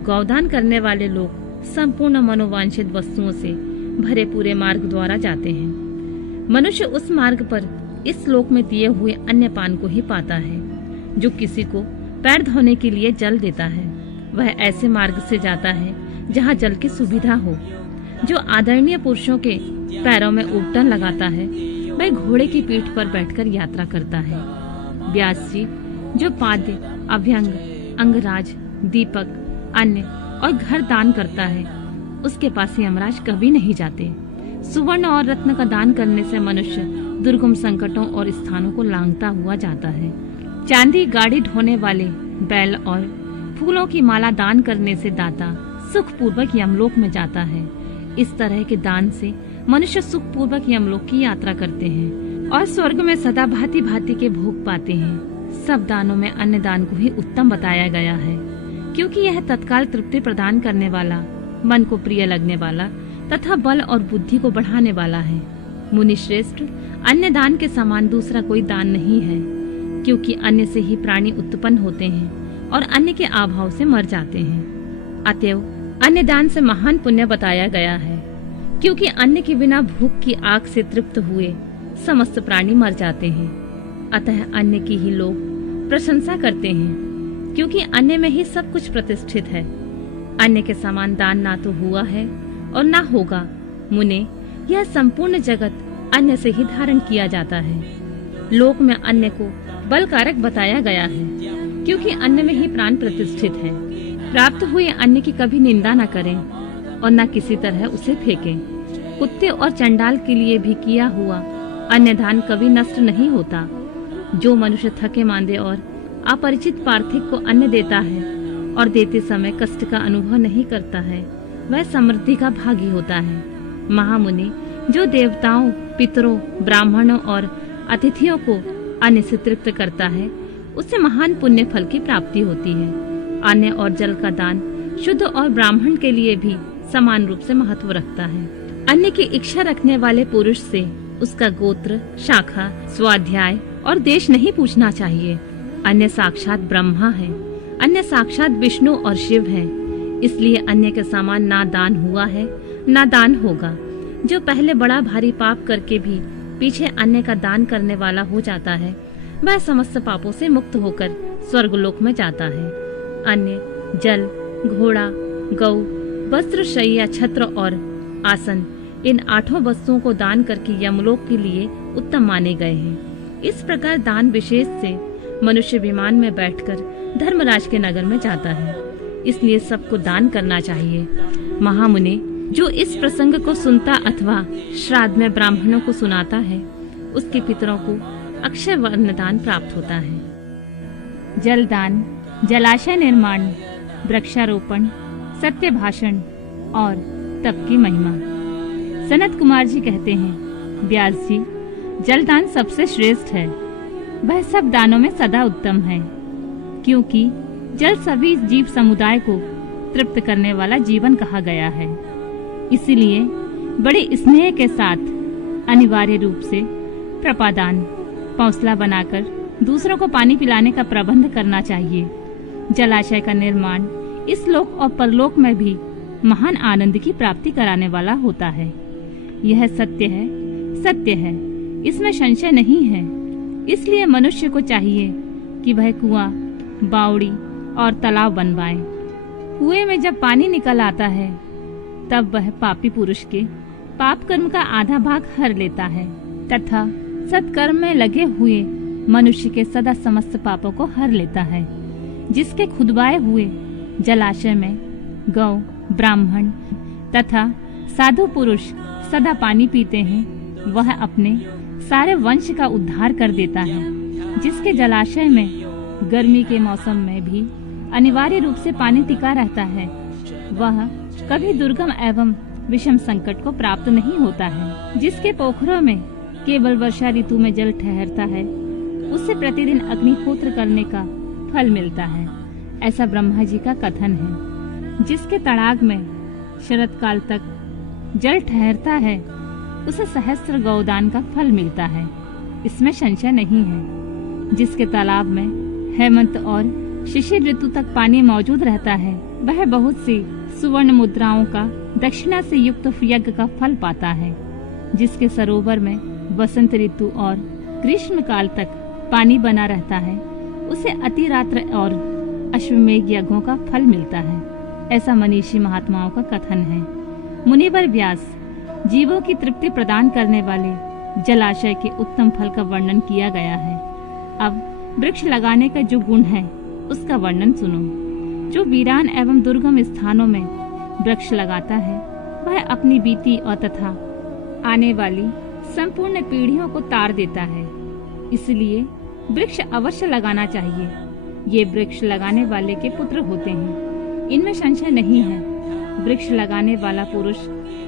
गौदान करने वाले लोग संपूर्ण मनोवांछित वस्तुओं से भरे पूरे मार्ग द्वारा जाते हैं। मनुष्य उस मार्ग पर इस श्लोक में दिए हुए अन्य पान को ही पाता है। जो किसी को पैर धोने के लिए जल देता है वह ऐसे मार्ग से जाता है जहाँ जल की सुविधा हो। जो आदरणीय पुरुषों के पैरों में उबटन लगाता है वह घोड़े की पीठ पर बैठकर यात्रा करता है। व्यास जी, जो पाद्य, अभ्यंग, अंगराज, दीपक, अन्न और घर दान करता है उसके पास यमराज कभी नहीं जाते। सुवर्ण और रत्न का दान करने से मनुष्य दुर्गम संकटों और स्थानों को लांघता हुआ जाता है। चांदी, गाड़ी ढोने वाले बैल और फूलों की माला दान करने से दाता सुख पूर्वक यमलोक में जाता है। इस तरह के दान से मनुष्य सुख पूर्वक यमलोक की यात्रा करते हैं और स्वर्ग में सदा भांति भांति के भोग पाते हैं। सब दानों में अन्न दान को ही उत्तम बताया गया है क्योंकि यह तत्काल तृप्ति प्रदान करने वाला, मन को प्रिय लगने वाला तथा बल और बुद्धि को बढ़ाने वाला है। मुनि श्रेष्ठ, अन्न दान के समान दूसरा कोई दान नहीं है क्योंकि अन्न से ही प्राणी उत्पन्न होते हैं और अन्न के अभाव से मर जाते हैं। अतएव अन्य दान से महान पुण्य बताया गया है, क्योंकि अन्न के बिना भूख की आग से तृप्त हुए समस्त प्राणी मर जाते हैं। अतः अन्न की ही लोग प्रशंसा करते हैं, क्योंकि अन्न में ही सब कुछ प्रतिष्ठित है। अन्न के समान दान ना तो हुआ है और ना होगा। मुने, यह संपूर्ण जगत अन्न से ही धारण किया जाता है। लोक में अन्न को बलकारक बताया गया है, क्योंकि अन्न में ही प्राण प्रतिष्ठित है। प्राप्त हुए अन्न की कभी निंदा न करें और न किसी तरह उसे फेंकें। कुत्ते और चंडाल के लिए भी किया हुआ अन्न दान कभी नष्ट नहीं होता। जो मनुष्य थके मांदे और अपरिचित पार्थिव को अन्न देता है और देते समय कष्ट का अनुभव नहीं करता है, वह समृद्धि का भागी होता है। महामुनि, जो देवताओं, पितरों, ब्राह्मणों और अतिथियों को अन्न से तृप्त करता है, उससे महान पुण्य फल की प्राप्ति होती है। अन्न और जल का दान शुद्ध और ब्राह्मण के लिए भी समान रूप से महत्व रखता है। अन्न की इच्छा रखने वाले पुरुष से उसका गोत्र, शाखा, स्वाध्याय और देश नहीं पूछना चाहिए। अन्न साक्षात ब्रह्मा है, अन्न साक्षात विष्णु और शिव है। इसलिए अन्न के समान ना दान हुआ है ना दान होगा। जो पहले बड़ा भारी पाप करके भी पीछे अन्न का दान करने वाला हो जाता है, वह समस्त पापों से मुक्त होकर स्वर्गलोक में जाता है। अन्न, जल, घोड़ा, गौ, वस्त्र, शय्या, छत्र और आसन, इन 8 वस्तुओं को दान करके यमलोक के लिए उत्तम माने गए हैं। इस प्रकार दान विशेष से मनुष्य विमान में बैठकर धर्मराज के नगर में जाता है। इसलिए सबको दान करना चाहिए। महामुनि, जो इस प्रसंग को सुनता अथवा श्राद्ध में ब्राह्मणों को सुनाता है, उसके पितरों को अक्षय वरदान प्राप्त होता है। जलदान, जलाशय निर्माण, वृक्षारोपण, सत्य भाषण और तप की महिमा। सनत कुमार जी कहते हैं, व्यास जी, जलदान सबसे श्रेष्ठ है। वह सब दानों में सदा उत्तम है, क्योंकि जल सभी जीव समुदाय को तृप्त करने वाला जीवन कहा गया है। इसलिए बड़े स्नेह के साथ अनिवार्य रूप से प्रपादान, पौंसला बनाकर दूसरों को पानी पिलाने का प्रबंध करना चाहिए। जलाशय का निर्माण इस लोक और परलोक में भी महान आनंद की प्राप्ति कराने वाला होता है। यह सत्य है, सत्य है, इसमें संशय नहीं है। इसलिए मनुष्य को चाहिए कि वह कुआं, बावड़ी और तालाब बनवाए। कुएं में जब पानी निकल आता है, तब वह पापी पुरुष के पाप कर्म का आधा भाग हर लेता है तथा सत्कर्म में लगे हुए मनुष्य के सदा समस्त पापों को हर लेता है। जिसके खुदवाए हुए जलाशय में गौ, ब्राह्मण तथा साधु पुरुष सदा पानी पीते हैं, वह अपने सारे वंश का उद्धार कर देता है। जिसके जलाशय में गर्मी के मौसम में भी अनिवार्य रूप से पानी टिका रहता है, वह कभी दुर्गम एवं विषम संकट को प्राप्त नहीं होता है। जिसके पोखरों में केवल वर्षा ऋतु में जल ठहरता है, उससे प्रतिदिन अग्निहोत्र करने का फल मिलता है। ऐसा ब्रह्मा जी का कथन है। जिसके तड़ाग में शरद काल तक जल ठहरता है, उसे सहस्त्र गौदान का फल मिलता है, इसमें संशय नहीं है। जिसके तालाब में हेमंत और शिशिर ऋतु तक पानी मौजूद रहता है, वह बहुत सी सुवर्ण मुद्राओं का दक्षिणा से युक्त यज्ञ का फल पाता है। जिसके सरोवर में वसंत ऋतु और ग्रीष्म काल तक पानी बना रहता है, उसे अतिरात्र और अश्वमेघ यज्ञों का फल मिलता है। ऐसा मनीषी महात्माओं का कथन है। मुनिवर व्यास, जीवों की तृप्ति प्रदान करने वाले जलाशय के उत्तम फल का वर्णन किया गया है। अब वृक्ष लगाने का जो गुण है, उसका वर्णन सुनो। जो वीरान एवं दुर्गम स्थानों में वृक्ष लगाता है, वह अपनी बीती और तथा आने वाली संपूर्ण पीढ़ियों को तार देता है। इसलिए वृक्ष अवश्य लगाना चाहिए। ये वृक्ष लगाने वाले के पुत्र होते हैं, इनमें संशय नहीं है। वृक्ष लगाने वाला पुरुष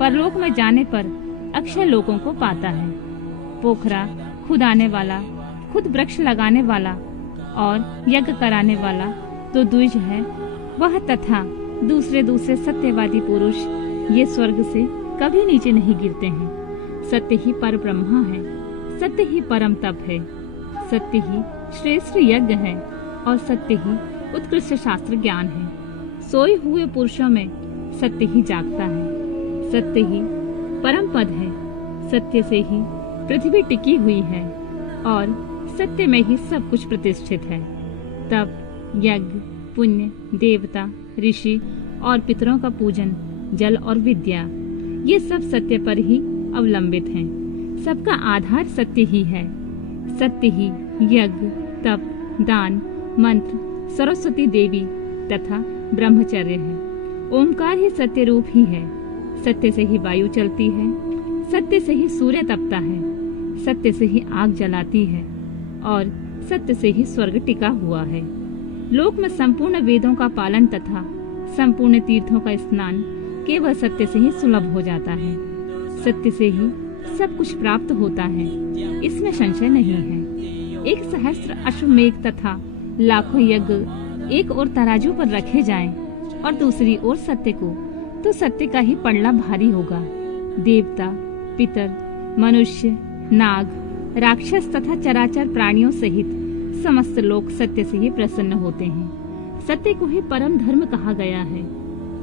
परलोक में जाने पर अक्षय लोकों को पाता है। पोखरा खुदाने वाला, खुद वृक्ष लगाने वाला और यज्ञ कराने वाला तो द्विज है, वह तथा दूसरे सत्यवादी पुरुष ये स्वर्ग से कभी नीचे नहीं गिरते हैं। सत्य ही पर ब्रह्मा है, सत्य ही परम तप है, सत्य ही श्रेष्ठ यज्ञ है और सत्य ही उत्कृष्ट शास्त्र ज्ञान है। सोए हुए पुरुषों में सत्य ही जागता है, सत्य ही परम पद है, सत्य से ही पृथ्वी टिकी हुई है और सत्य में ही सब कुछ प्रतिष्ठित है। तप, यज्ञ, पुण्य, देवता, ऋषि और पितरों का पूजन, जल और विद्या, ये सब सत्य पर ही अवलंबित हैं। सबका आधार सत्य ही है। सत्य ही यज्ञ, तप, दान, मंत्र, सरस्वती देवी तथा ब्रह्मचर्य है। ओंकार ही सत्य रूप ही है। सत्य से ही वायु चलती है, सत्य से ही सूर्य तपता है, सत्य से ही आग जलाती है और सत्य से ही स्वर्ग टिका हुआ है। लोक में संपूर्ण वेदों का पालन तथा संपूर्ण तीर्थों का स्नान केवल सत्य से ही सुलभ हो जाता है। सत्य से ही सब कुछ प्राप्त होता है, इसमें संशय नहीं है। 1 सहस्त्र अश्वमेघ तथा लाखों यज्ञ एक ओर तराजू पर रखे जाएं और दूसरी ओर सत्य को, तो सत्य का ही पलड़ा भारी होगा। देवता, पितर, मनुष्य, नाग, राक्षस तथा चराचर प्राणियों सहित समस्त लोग सत्य से ही प्रसन्न होते हैं। सत्य को ही परम धर्म कहा गया है,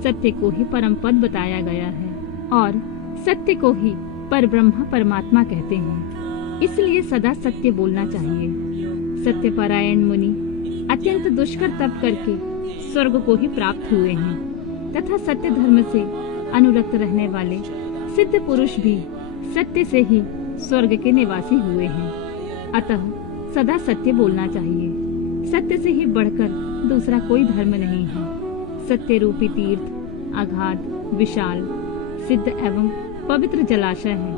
सत्य को ही परम पद बताया गया है और सत्य को ही परब्रह्म परमात्मा कहते हैं। इसलिए सदा सत्य बोलना चाहिए। सत्यपरायण मुनि अत्यंत दुष्कर तप करके स्वर्ग को ही प्राप्त हुए हैं तथा सत्य धर्म से अनुरक्त रहने वाले सिद्ध पुरुष भी सत्य से ही स्वर्ग के निवासी हुए हैं। अतः सदा सत्य बोलना चाहिए। सत्य से ही बढ़कर दूसरा कोई धर्म नहीं है। सत्य रूपी तीर्थ अगाध, विशाल, सिद्ध एवं पवित्र जलाशय है।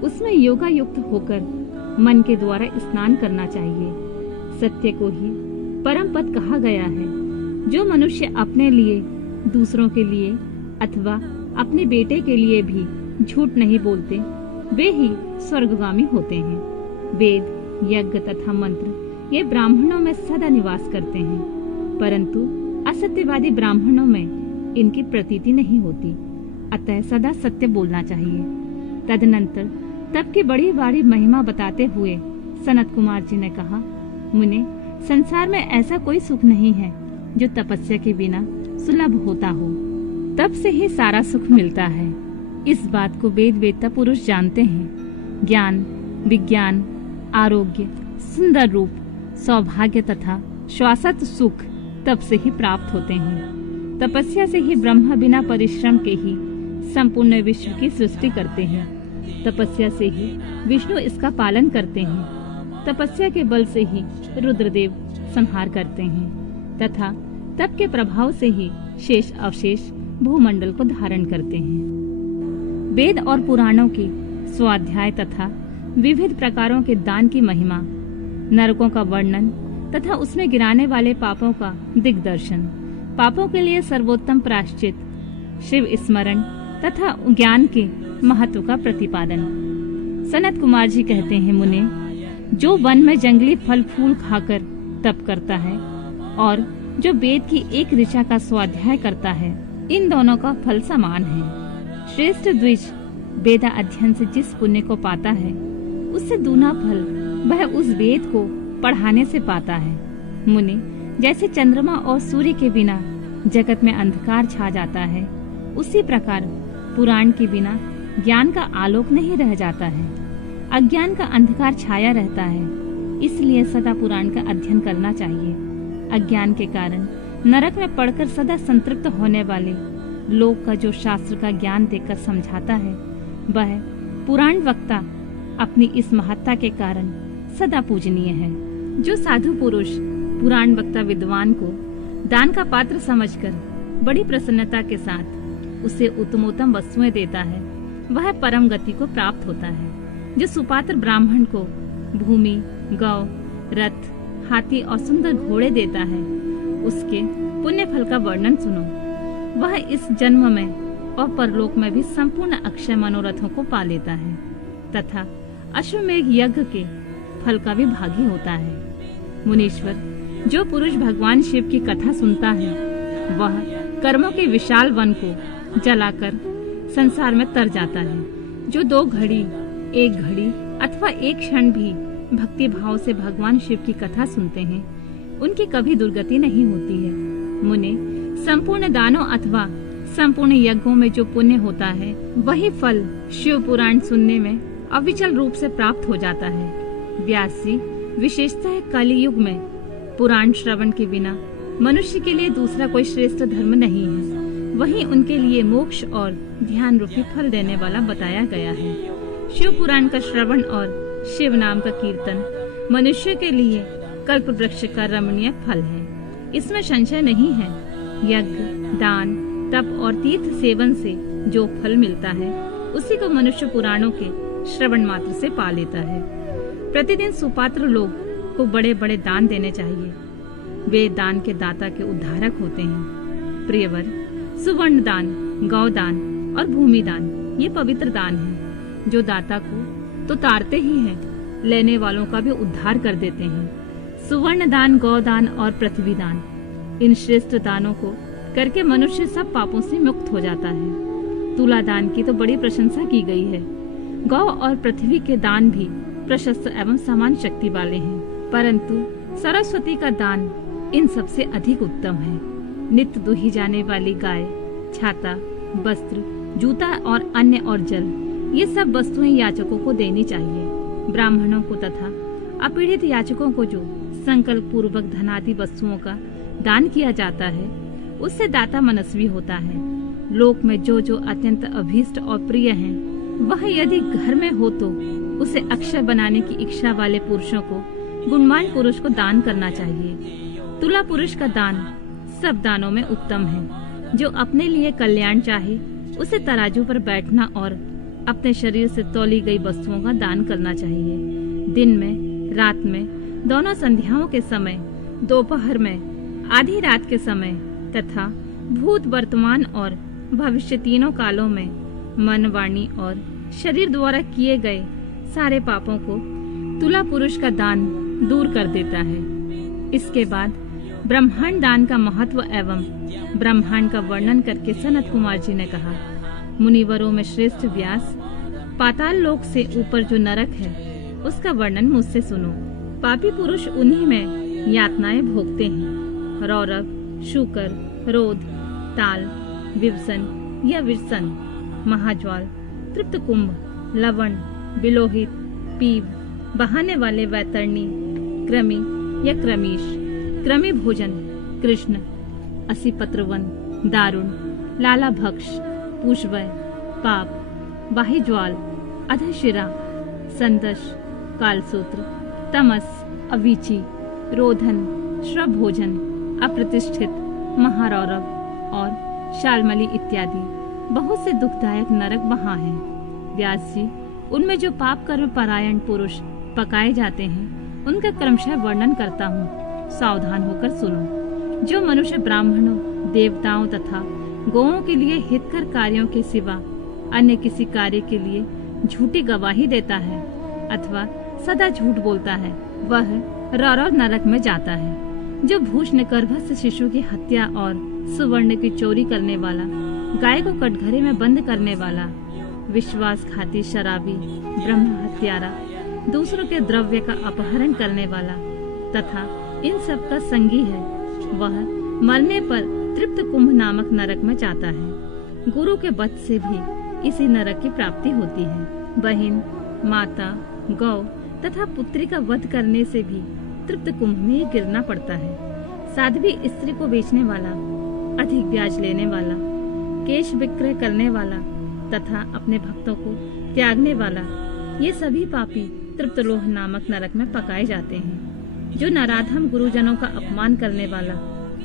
उसमें योगा युक्त होकर मन के द्वारा स्नान करना चाहिए। सत्य को ही परम पद कहा गया है। जो मनुष्य अपने लिए, दूसरों के लिए अथवा अपने बेटे के लिए भी झूठ नहीं बोलते, वे ही स्वर्गगामी होते हैं। वेद, यज्ञ तथा मंत्र ये ब्राह्मणों में सदा निवास करते हैं, परंतु असत्यवादी ब्राह्मणों में इनकी प्रतीति नहीं होती। अतः सदा सत्य बोलना चाहिए। तदनंतर तप की बड़ी बड़ी महिमा बताते हुए सनत कुमार जी ने कहा, मुने, संसार में ऐसा कोई सुख नहीं है जो तपस्या के बिना सुलभ होता हो। तप से ही सारा सुख मिलता है। इस बात को वेद वेत्ता पुरुष जानते हैं। ज्ञान, विज्ञान, आरोग्य, सुंदर रूप, सौभाग्य तथा शाश्वत सुख तप से ही प्राप्त होते हैं। तपस्या से ही ब्रह्मा बिना परिश्रम के ही संपूर्ण विश्व की सृष्टि करते हैं। तपस्या से ही विष्णु इसका पालन करते हैं। तपस्या के बल से ही रुद्रदेव संहार करते हैं तथा तप के प्रभाव से ही शेष अवशेष भूमंडल को धारण करते हैं। वेद और पुराणों की स्वाध्याय तथा विविध प्रकारों के दान की महिमा, नरकों का वर्णन तथा उसमें गिराने वाले पापों का दिग्दर्शन, पापों के लिए सर्वोत्तम प्रायश्चित, शिव स्मरण तथा ज्ञान के महत्व का प्रतिपादन। सनत कुमार जी कहते हैं, मुने, जो वन में जंगली फल फूल खाकर तप करता है और जो वेद की एक ऋचा का स्वाध्याय करता है, इन दोनों का फल समान है। श्रेष्ठ द्विज वेदा अध्ययन से जिस पुण्य को पाता है, उससे दूना फल वह उस वेद को पढ़ाने से पाता है। मुनि, जैसे चंद्रमा और सूर्य के बिना जगत में अंधकार छा जाता है, उसी प्रकार पुराण के बिना ज्ञान का आलोक नहीं रह जाता है। अज्ञान का अंधकार छाया रहता है। इसलिए सदा पुराण का अध्ययन करना चाहिए। अज्ञान के कारण नरक में पड़कर सदा संतृप्त होने वाले लोग का जो शास्त्र का ज्ञान देकर समझाता है, वह पुराण वक्ता अपनी इस महत्ता के कारण सदा पूजनीय है। जो साधु पुरुष पुराण वक्ता विद्वान को दान का पात्र समझकर बड़ी प्रसन्नता के साथ उसे उत्तमोत्तम वस्तुएं देता है, वह परम गति को प्राप्त होता है। जो सुपात्र ब्राह्मण को भूमि, गौ, रथ, हाथी और सुंदर घोड़े देता है, उसके पुण्य फल का वर्णन सुनो। वह इस जन्म में और परलोक में भी संपूर्ण अक्षय मनोरथों को पा लेता है तथा अश्वमेघ यज्ञ के फल का भी भागी होता है। मुनीश्वर, जो पुरुष भगवान शिव की कथा सुनता है, वह कर्मों के विशाल वन को जलाकर संसार में तर जाता है। जो 2 घड़ी, 1 घड़ी अथवा 1 क्षण भी भक्ति भाव से भगवान शिव की कथा सुनते हैं, उनकी कभी दुर्गति नहीं होती है। मुने, संपूर्ण दानों अथवा संपूर्ण यज्ञों में जो पुण्य होता है वही फल शिव पुराण सुनने में अविचल रूप से प्राप्त हो जाता है। व्यास जी विशेषतः कलियुग में पुराण श्रवण के बिना मनुष्य के लिए दूसरा कोई श्रेष्ठ धर्म नहीं है, वही उनके लिए मोक्ष और ध्यान रूपी फल देने वाला बताया गया है। शिव पुराण का श्रवण और शिव नाम का कीर्तन मनुष्य के लिए कल्प वृक्ष का रमणीय फल है, इसमें संशय नहीं है। यज्ञ, दान, तप और तीर्थ सेवन से जो फल मिलता है उसी को मनुष्य पुराणों के श्रवण मात्र से पा लेता है। प्रतिदिन सुपात्र लोग को बड़े बड़े दान देने चाहिए, वे दान के दाता के उद्धारक होते हैं। प्रियवर, सुवर्ण दान, गौ दान और भूमि दान ये पवित्र दान हैं, जो दाता को तो तारते ही हैं, लेने वालों का भी उद्धार कर देते हैं। सुवर्ण दान, गौ दान और पृथ्वी दान, इन श्रेष्ठ दानों को करके मनुष्य सब पापों से मुक्त हो जाता है। तुला दान की तो बड़ी प्रशंसा की गई है। गौ और पृथ्वी के दान भी प्रशस्त एवं समान शक्ति वाले हैं, परंतु सरस्वती का दान इन सबसे अधिक उत्तम है। नित्य दुही जाने वाली गाय, छाता, वस्त्र, जूता और अन्न और जल, ये सब वस्तुएं याचकों को देनी चाहिए। ब्राह्मणों को तथा अपीड़ित याचकों को जो संकल्प पूर्वक धनादि वस्तुओं का दान किया जाता है उससे दाता मनस्वी होता है। लोक में जो जो अत्यंत अभीष्ट और प्रिय है वह यदि घर में हो तो उसे अक्षय बनाने की इच्छा वाले पुरुषों को गुणवान पुरुष को दान करना चाहिए। तुला पुरुष का दान सब दानों में उत्तम है। जो अपने लिए कल्याण चाहे उसे तराजू पर बैठना और अपने शरीर से तौली गई वस्तुओं का दान करना चाहिए। दिन में, रात में, दोनों संध्याओं के समय, दोपहर में, आधी रात के समय तथा भूत, वर्तमान और भविष्य तीनों कालों में मन, वाणी और शरीर द्वारा किए गए सारे पापों को तुला पुरुष का दान दूर कर देता है। इसके बाद ब्रह्मांड दान का महत्व एवं ब्रह्मांड का वर्णन करके सनत कुमार जी ने कहा, मुनिवरों में श्रेष्ठ व्यास, पाताल लोक से ऊपर जो नरक है उसका वर्णन मुझसे सुनो। पापी पुरुष उन्हीं में यातनाएं भोगते हैं। रौरव, शूकर, रोध, ताल, विवसन या विरसन, महाज्वाल, तृप्त कुंभ, लवण, बिलोहित, पीव, बहाने वाले वैतरणी, कृमि या क्रमीश, कृमि भोजन, कृष्ण, असिपत्रवन, दारुण, लाला भक्ष, पूषवय, पाप, बाह्यज्वाल, अधशिरा, संदश, कालसूत्र, तमस, अवीची, रोधन, श्रव भोजन, अप्रतिष्ठित, महारौरव और शालमली इत्यादि बहुत से दुखदायक नरक वहाँ हैं। व्यास जी, उनमें जो पाप कर्म परायण पुरुष पकाए जाते हैं उनका क्रमशः वर्णन करता हूँ, सावधान होकर सुनो। जो मनुष्य ब्राह्मणों, देवताओं तथा गौओं के लिए हितकर कार्यों के सिवा अन्य किसी कार्य के लिए झूठी गवाही देता है अथवा सदा झूठ बोलता है वह रौरव नरक में जाता है। जो भूषण गर्भस्थ शिशु की हत्या और सुवर्ण की चोरी करने वाला, गाय को कटघरे में बंद करने वाला, विश्वासघाती, शराबी, ब्रह्म हत्यारा, दूसरों के द्रव्य का अपहरण करने वाला तथा इन सब का संगी है, वह मरने पर तृप्त कुंभ नामक नरक में जाता है। गुरु के वध से भी इसी नरक की प्राप्ति होती है। बहन, माता, गौ तथा पुत्री का वध करने से भी तृप्त कुंभ में ही गिरना पड़ता है। साध्वी स्त्री को बेचने वाला, अधिक ब्याज लेने वाला, केश विक्रय करने वाला तथा अपने भक्तों को त्यागने वाला, ये सभी पापी तृप्तलोह नामक नरक में पकाए जाते हैं। जो नराधम गुरुजनों का अपमान करने वाला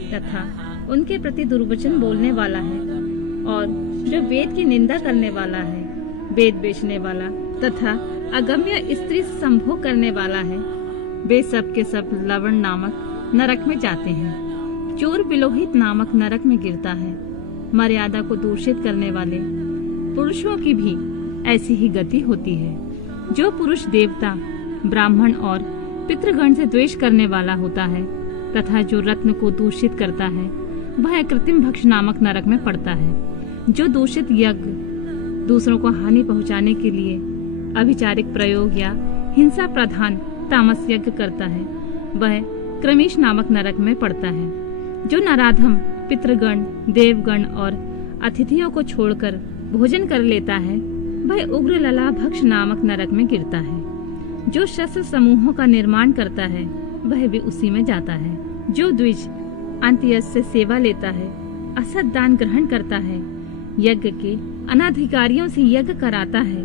तथा उनके प्रति दुर्वचन बोलने वाला है और जो वेद की निंदा करने वाला है, वेद बेचने वाला तथा अगम्य स्त्री से संभोग करने वाला है, वे सब के सब लवण नामक नरक में जाते हैं। चोर बिलोहित नामक नरक में गिरता है। मर्यादा को दूषित करने वाले पुरुषों की भी ऐसी ही गति होती है। जो पुरुष देवता, ब्राह्मण और पितृगण से द्वेष करने वाला होता है तथा जो रत्न को दूषित करता है वह कृत्रिम भक्ष नामक नरक में पड़ता है। जो दूषित यज्ञ, दूसरों को हानि पहुंचाने के लिए अभिचारिक प्रयोग या हिंसा प्रधान तामस यज्ञ करता है वह क्रमीश नामक नरक में पड़ता है। जो नराधम पितृगण, देवगण और अतिथियों को छोड़कर भोजन कर लेता है वह उग्र लला भक्ष नामक नरक में गिरता है। जो शस्त्र समूहों का निर्माण करता है वह भी उसी में जाता है। जो द्विज अंत्यज से सेवा लेता है, असत दान ग्रहण करता है, यज्ञ के अनाधिकारियों से यज्ञ कराता है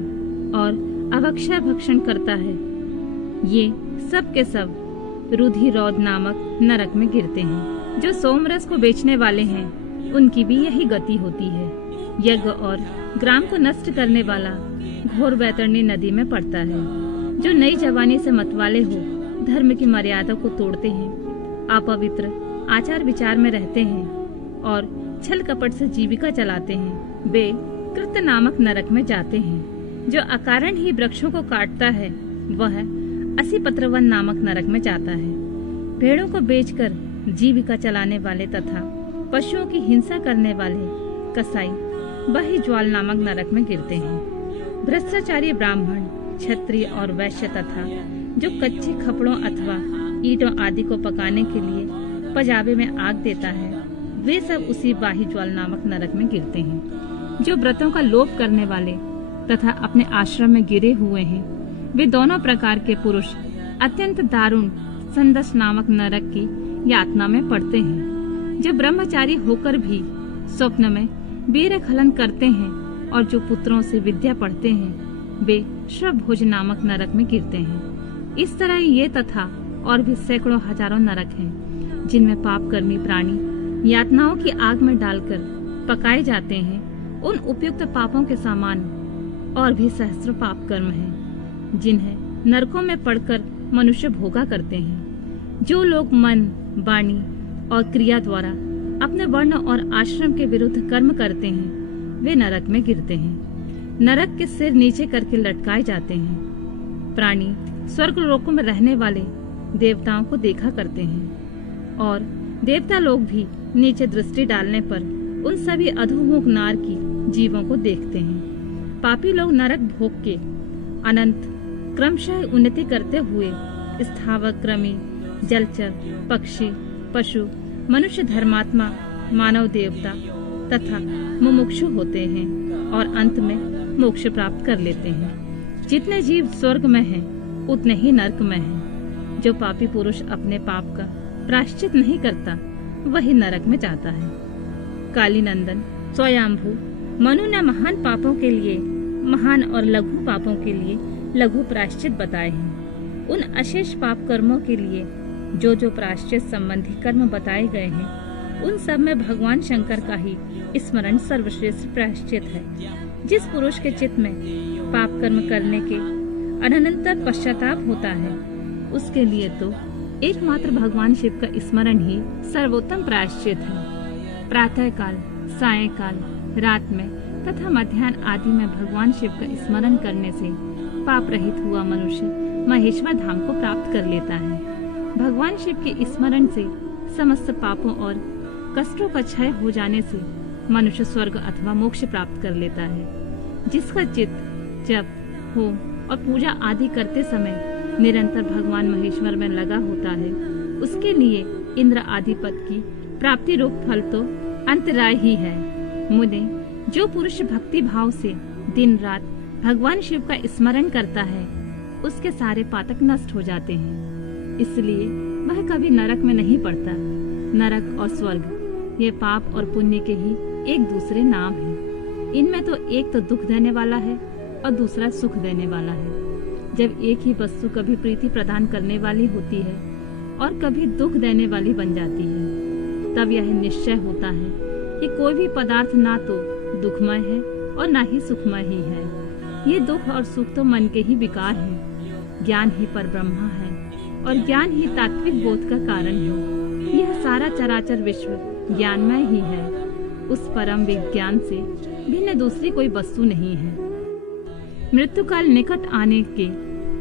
और अवक्षय भक्षण करता है, ये सब के सब रुधिरौध नामक नरक में गिरते हैं। जो सोमरस को बेचने वाले हैं उनकी भी यही गति होती है। यज्ञ और ग्राम को नष्ट करने वाला घोर वैतरणी नदी में पड़ता है। जो नई जवानी से मतवाले हो धर्म की मर्यादा को तोड़ते हैं, अपवित्र आचार विचार में रहते हैं और छल कपट से जीविका चलाते हैं, वे कृत्य नामक नरक में जाते हैं। जो अकारण ही वृक्षों को काटता है वह असीपत्रवन नामक नरक में जाता है। भेड़ों को बेचकर जीविका चलाने वाले तथा पशुओं की हिंसा करने वाले कसाई वही ज्वाल नामक नरक में गिरते हैं। भ्रष्टाचारी ब्राह्मण, क्षत्रिय और वैश्य तथा जो कच्चे खपड़ों अथवा ईंटों आदि को पकाने के लिए पजावे में आग देता है, वे सब उसी बाही ज्वाल नामक नरक में गिरते हैं। जो व्रतों का लोप करने वाले तथा अपने आश्रम में गिरे हुए हैं, वे दोनों प्रकार के पुरुष अत्यंत दारुण संदस नामक नरक की यातना में पड़ते हैं। जो ब्रह्मचारी होकर भी स्वप्न में वीर खलन करते हैं और जो पुत्रों से विद्या पढ़ते हैं, वे श्रभोज नामक नरक में गिरते हैं। इस तरह ये तथा और भी सैकड़ों हजारों नरक हैं, जिनमें पापकर्मी प्राणी यातनाओं की आग में डालकर पकाए जाते हैं। उन उपयुक्त पापों के समान और भी सहस्त्र पाप कर्म हैं, जिन्हें नरकों में पड़कर मनुष्य भोगा करते हैं। जो लोग मन, वाणी और क्रिया द्वारा अपने वर्ण और आश्रम के विरुद्ध कर्म करते हैं, वे नरक में गिरते हैं। नरक के सिर नीचे करके लटकाए जाते हैं। प्राणी स्वर्ग लोकों में रहने वाले देवताओं को देखा करते हैं और देवता लोग भी नीचे दृष्टि डालने पर उन सभी अधोमुख नार की जीवों को देखते हैं। पापी लोग नरक भोग के अनंत क्रमशः उन्नति करते हुए स्थावर, कृमि, जलचर, पक्षी, पशु, मनुष्य, धर्मात्मा, मानव, देवता तथा मुमुक्षु होते हैं और अंत में मोक्ष प्राप्त कर लेते हैं। जितने जीव स्वर्ग में हैं, उतने ही नरक में हैं। जो पापी पुरुष अपने पाप का प्रायश्चित नहीं करता, वही नरक में जाता है। काली नंदन स्वयंभू मनु ने महान पापों के लिए महान और लघु पापों के लिए लघु प्रायश्चित बताए हैं। उन अशेष पाप कर्मों के लिए जो प्रायश्चित संबंधी कर्म बताए गए हैं, उन सब में भगवान शंकर का ही स्मरण सर्वश्रेष्ठ प्रायश्चित है। जिस पुरुष के चित्त में पाप कर्म करने के अनंतर पश्चाताप होता है, उसके लिए तो एकमात्र भगवान शिव का स्मरण ही सर्वोत्तम प्रायश्चित है। प्रातः काल, सायंकाल, रात में तथा मध्याह्न आदि में भगवान शिव का स्मरण करने से पाप रहित हुआ मनुष्य महेश्वर धाम को प्राप्त कर लेता है। भगवान शिव के स्मरण से समस्त पापों और कष्टों का क्षय हो जाने से मनुष्य स्वर्ग अथवा मोक्ष प्राप्त कर लेता है। जिसका चित्त जप, होम और पूजा आदि करते समय निरंतर भगवान महेश्वर में लगा होता है, उसके लिए इंद्र आदि पद की प्राप्ति रूप फल तो अंतराय ही है। मुने, जो पुरुष भक्ति भाव से दिन रात भगवान शिव का स्मरण करता है, उसके सारे पातक नष्ट हो जाते हैं, इसलिए वह कभी नरक में नहीं पड़ता। नरक और स्वर्ग ये पाप और पुण्य के ही एक दूसरे नाम हैं। इनमें तो एक तो दुख देने वाला है और दूसरा सुख देने वाला है। जब एक ही वस्तु कभी प्रीति प्रदान करने वाली होती है और कभी दुख देने वाली बन जाती है, तब यह निश्चय होता है कि कोई भी पदार्थ ना तो दुखमय है और ना ही सुखमय ही है। ये दुख और सुख तो मन के ही विकार हैं। ज्ञान ही परब्रह्म है और ज्ञान ही तात्विक बोध का कारण है। यह सारा चराचर विश्व ज्ञानमय ही है। उस परम विज्ञान से भिन्न दूसरी कोई वस्तु नहीं है। मृत्यु काल निकट आने के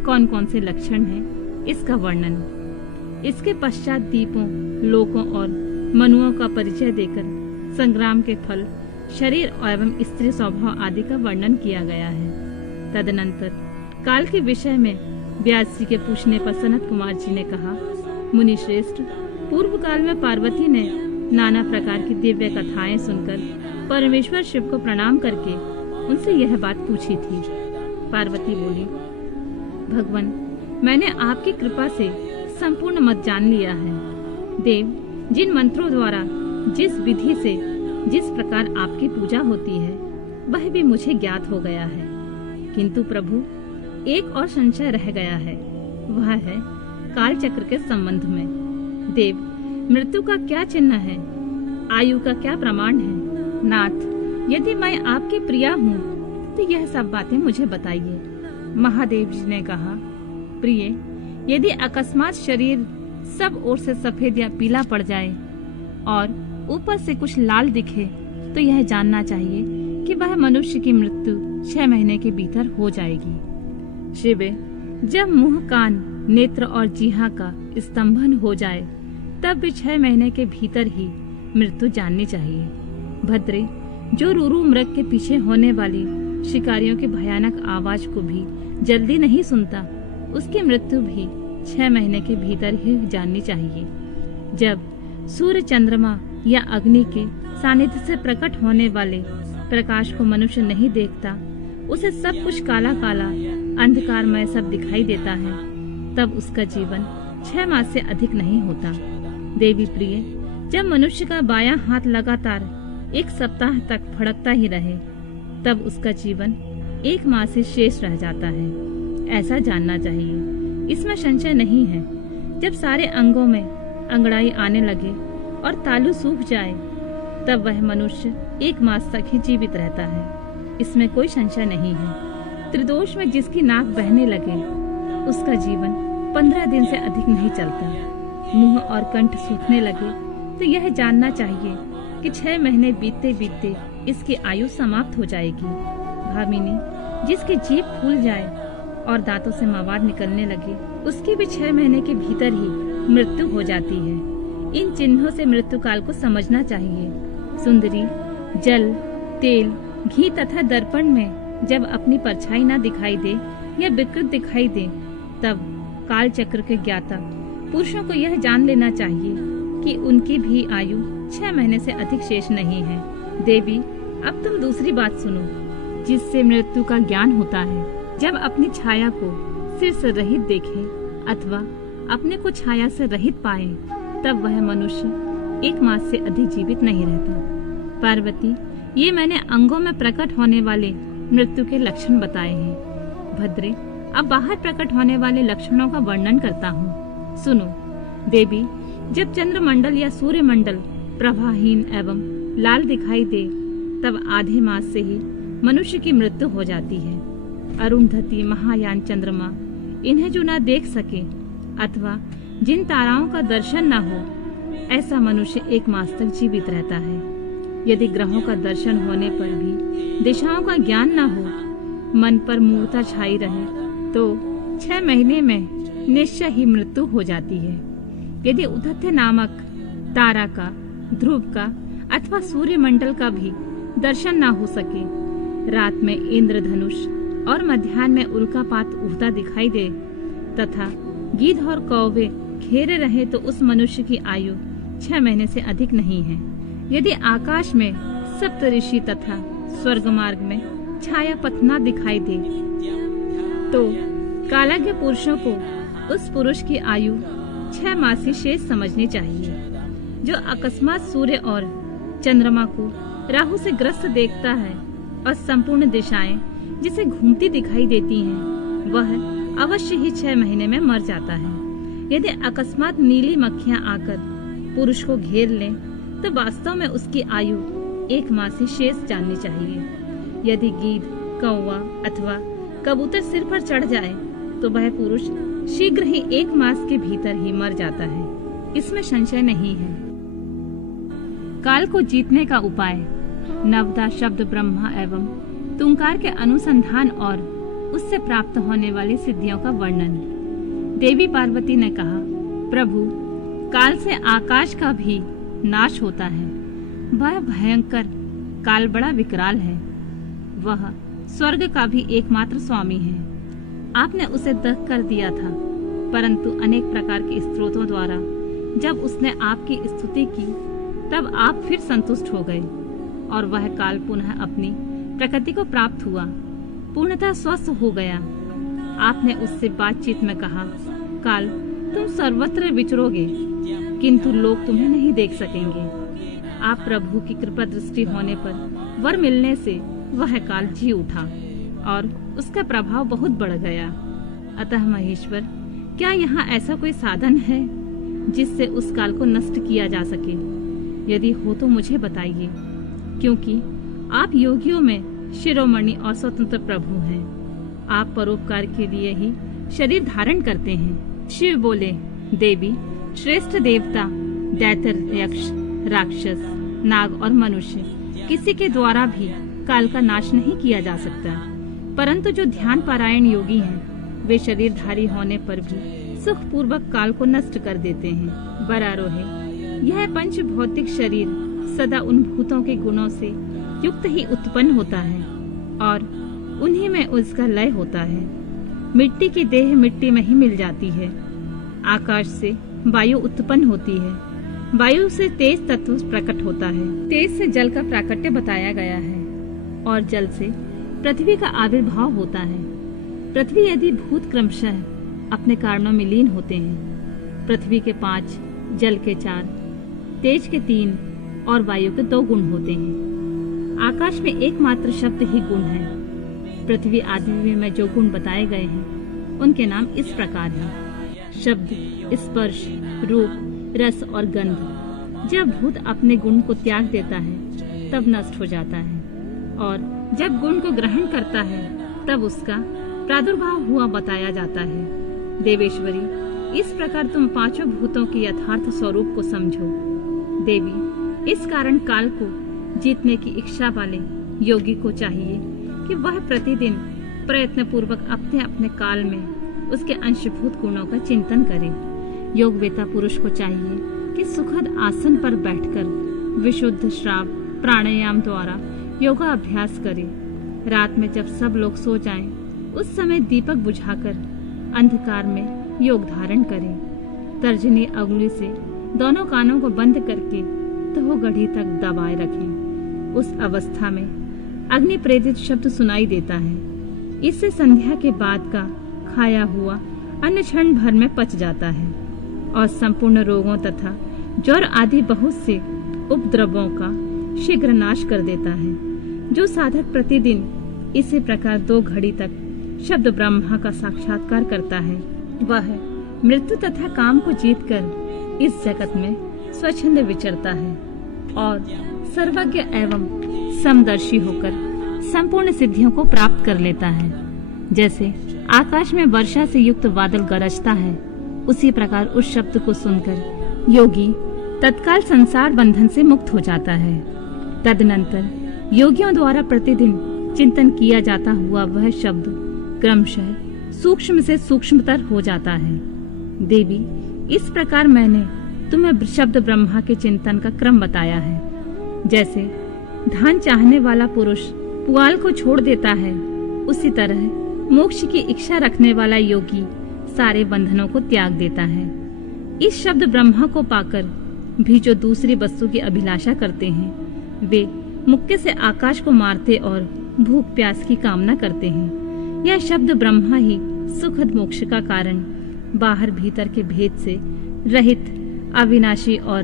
कौन कौन से लक्षण हैं, इसका वर्णन। इसके पश्चात दीपों, लोकों और मनुओं का परिचय देकर संग्राम के फल, शरीर एवं स्त्री स्वभाव आदि का वर्णन किया गया है। तदनंतर काल के विषय में व्यास जी के पूछने पर सनत कुमार जी ने कहा, मुनि श्रेष्ठ, पूर्व काल में पार्वती ने नाना प्रकार की दिव्य कथाएं सुनकर परमेश्वर शिव को प्रणाम करके उनसे यह बात पूछी थी। पार्वती बोली, भगवान, मैंने आपकी कृपा से संपूर्ण मत जान लिया है। देव, जिन मंत्रों द्वारा जिस विधि से जिस प्रकार आपकी पूजा होती है वह भी मुझे ज्ञात हो गया है। किंतु प्रभु, एक और संशय रह गया है, वह है काल चक्र के संबंध में। देव, मृत्यु का क्या चिन्ह है? आयु का क्या प्रमाण है? नाथ, यदि मैं आपकी प्रिया हूँ तो यह सब बातें मुझे बताइए। महादेव जी ने कहा, प्रिय, यदि अकस्मात शरीर सब ओर से सफेद या पीला पड़ जाए और ऊपर से कुछ लाल दिखे तो यह जानना चाहिए कि वह मनुष्य की मृत्यु 6 महीने के भीतर हो जाएगी। शिवे, जब मुंह, कान, नेत्र और जीहा का स्तंभन हो जाए तब भी 6 महीने के भीतर ही मृत्यु जाननी चाहिए। भद्रे, जो रूरू मृग के पीछे होने वाली शिकारियों की भयानक आवाज को भी जल्दी नहीं सुनता, उसकी मृत्यु भी 6 महीने के भीतर ही जाननी चाहिए। जब सूर्य, चंद्रमा या अग्नि के सानिध्य से प्रकट होने वाले प्रकाश को मनुष्य नहीं देखता, उसे सब कुछ काला काला अंधकारमय सब दिखाई देता है, तब उसका जीवन 6 मास से अधिक नहीं होता। देवी प्रिय, जब मनुष्य का बायां हाथ लगातार 1 सप्ताह तक फड़कता ही रहे तब उसका जीवन 1 मास से शेष रह जाता है, ऐसा जानना चाहिए। इसमें संशय नहीं है। जब सारे अंगों में अंगड़ाई आने लगे और तालू सूख जाए तब वह मनुष्य 1 मास तक ही जीवित रहता है, इसमें कोई संशय नहीं है। त्रिदोष में जिसकी नाक बहने लगे उसका जीवन 15 दिन से अधिक नहीं चलता। मुंह और कंठ सूखने लगे तो यह जानना चाहिए कि 6 महीने बीतते बीतते इसकी आयु समाप्त हो जाएगी। भामिनी, जिसकी जीभ फूल जाए और दांतों से मवाद निकलने लगे उसकी भी 6 महीने के भीतर ही मृत्यु हो जाती है। इन चिन्हों से मृत्यु काल को समझना चाहिए। सुंदरी, जल, तेल, घी तथा दर्पण में जब अपनी परछाई न दिखाई दे या विकृत दिखाई दे तब काल चक्र के ज्ञाता पुरुषों को यह जान लेना चाहिए कि उनकी भी आयु 6 महीने से अधिक शेष नहीं है। देवी, अब तुम दूसरी बात सुनो, जिससे मृत्यु का ज्ञान होता है। जब अपनी छाया को सिर से रहित देखे अथवा अपने को छाया से रहित पाए तब वह मनुष्य 1 मास से अधिक जीवित नहीं रहता। पार्वती, ये मैंने अंगों में प्रकट होने वाले मृत्यु के लक्षण बताए हैं। भद्रे, अब बाहर प्रकट होने वाले लक्षणों का वर्णन करता हूँ, सुनो। देवी, जब चंद्रमंडल या सूर्य मंडल प्रभाहीन एवं लाल दिखाई दे तब आधे मास से ही मनुष्य की मृत्यु हो जाती है। अरुंधति, महायान, चंद्रमा, इन्हें जो न देख सके अथवा जिन ताराओं का दर्शन न हो ऐसा मनुष्य 1 मास तक जीवित रहता है। यदि ग्रहों का दर्शन होने पर भी दिशाओं का ज्ञान न हो, मन पर मूर्ता छाई रहे तो 6 महीने में निश्चय ही मृत्यु हो जाती है। यदि उदत्य नामक तारा का, ध्रुव का अथवा सूर्य मंडल का भी दर्शन न हो सके, रात में इंद्रधनुष और मध्याह्न में उल्कापात उठता दिखाई दे तथा गिद्ध और कौवे घेरे रहे तो उस मनुष्य की आयु 6 महीने से अधिक नहीं है। यदि आकाश में सप्तऋषि तथा स्वर्ग मार्ग में छाया पथ न दिखाई दे तो कालज्ञ पुरुषों को उस पुरुष की आयु 6 मास ही शेष समझनी चाहिए। जो अकस्मात सूर्य और चंद्रमा को राहु से ग्रस्त देखता है और संपूर्ण दिशाएं जिसे घूमती दिखाई देती हैं, वह अवश्य ही 6 महीने में मर जाता है। यदि अकस्मात नीली मक्खियां आकर पुरुष को घेर लें तो वास्तव में उसकी आयु 1 मास ही शेष जाननी चाहिए। यदि गीध, कौवा अथवा कबूतर सिर पर चढ़ जाए तो वह पुरुष शीघ्र ही 1 मास के भीतर ही मर जाता है, इसमें संशय नहीं है। काल को जीतने का उपाय, नवदा शब्द ब्रह्मा एवं तुंकार के अनुसंधान और उससे प्राप्त होने वाली सिद्धियों का वर्णन। देवी पार्वती ने कहा, प्रभु, काल से आकाश का भी नाश होता है। वह भयंकर काल बड़ा विकराल है। वह स्वर्ग का भी एकमात्र स्वामी है। आपने उसे दग्ध कर दिया था, परंतु अनेक प्रकार के स्त्रोतों द्वारा जब उसने आपकी स्तुति की तब आप फिर संतुष्ट हो गए और वह काल पुनः अपनी प्रकृति को प्राप्त हुआ, पूर्णतः स्वस्थ हो गया। आपने उससे बातचीत में कहा, काल तुम सर्वत्र विचरोगे किंतु लोग तुम्हें नहीं देख सकेंगे। आप प्रभु की कृपा दृष्टि होने पर वर मिलने से वह काल जी उठा और उसका प्रभाव बहुत बढ़ गया। अतः महेश्वर, क्या यहाँ ऐसा कोई साधन है जिससे उस काल को नष्ट किया जा सके? यदि हो तो मुझे बताइए, क्योंकि आप योगियों में शिरोमणि और स्वतंत्र प्रभु हैं। आप परोपकार के लिए ही शरीर धारण करते हैं। शिव बोले, देवी, श्रेष्ठ देवता, दैत्य, यक्ष, राक्षस, नाग और मनुष्य किसी के द्वारा भी काल का नाश नहीं किया जा सकता, परंतु जो ध्यान पारायण योगी हैं, वे शरीरधारी होने पर भी सुख पूर्वक काल को नष्ट कर देते हैं। बरारोहे, यह पंच भौतिक शरीर सदा उन भूतों के गुणों से युक्त ही उत्पन्न होता है और उन्हीं में उसका लय होता है। मिट्टी की देह मिट्टी में ही मिल जाती है। आकाश से वायु उत्पन्न होती है, वायु से तेज तत्व प्रकट होता है, तेज से जल का प्राकट्य बताया गया है और जल से पृथ्वी का आविर्भाव होता है। पृथ्वी यदि भूत क्रमशः अपने कारणों में लीन होते हैं। पृथ्वी के 5, जल के 4, तेज के 3 और वायु के 2 गुण होते हैं। आकाश में एकमात्र शब्द ही गुण है। पृथ्वी आदि में जो गुण बताए गए हैं उनके नाम इस प्रकार हैं: शब्द, स्पर्श, रूप, रस और गंध। जब भूत अपने गुण को त्याग देता है तब नष्ट हो जाता है और जब गुण को ग्रहण करता है तब उसका प्रादुर्भाव हुआ बताया जाता है। देवेश्वरी, इस प्रकार तुम 5 भूतों के यथार्थ स्वरूप को समझो। देवी, इस कारण काल को जीतने की इच्छा वाले योगी को चाहिए कि वह प्रतिदिन प्रयत्न पूर्वक अपने अपने काल में उसके अंशभूत गुणों का चिंतन करे। योगवेता पुरुष को चाहिए कि सुखद आसन पर बैठकर विशुद्ध श्राव प्राणायाम द्वारा योगा अभ्यास करे। रात में जब सब लोग सो जाएं, उस समय दीपक बुझाकर अंधकार में योग धारण करे। तर्जनी अंगुली से दोनों कानों को बंद करके 2 घड़ी तक दबाए रखें। उस अवस्था में अग्नि प्रेरित शब्द सुनाई देता है। इससे संध्या के बाद का खाया हुआ अन्न क्षण भर में पच जाता है और संपूर्ण रोगों तथा ज्वर आदि बहुत से उपद्रवों का शीघ्र नाश कर देता है। जो साधक प्रतिदिन इसी प्रकार 2 घड़ी तक शब्द ब्रह्मा का साक्षात्कार करता है, वह मृत्यु तथा काम को जीतकर इस जगत में स्वच्छंद विचरता है और सर्वज्ञ एवं समदर्शी होकर संपूर्ण सिद्धियों को प्राप्त कर लेता है। जैसे आकाश में वर्षा से युक्त बादल गरजता है, उसी प्रकार उस शब्द को सुनकर योगी तत्काल संसार बंधन से मुक्त हो जाता है। तदनंतर योगियों द्वारा प्रतिदिन चिंतन किया जाता हुआ वह शब्द क्रमशः सूक्ष्म से सूक्ष्मतर हो जाता है। देवी, इस प्रकार मैंने तुम्हें शब्द ब्रह्मा के चिंतन का क्रम बताया है। जैसे धान चाहने वाला पुरुष पुआल को छोड़ देता है, उसी तरह मोक्ष की इच्छा रखने वाला योगी सारे बंधनों को त्याग देता है। इस शब्द ब्रह्मा को पाकर भी जो दूसरी वस्तु की अभिलाषा करते हैं, वे मुक्के से आकाश को मारते और भूख प्यास की कामना करते हैं। यह शब्द ब्रह्मा ही सुखद मोक्ष का कारण, बाहर भीतर के भेद से रहित, अविनाशी और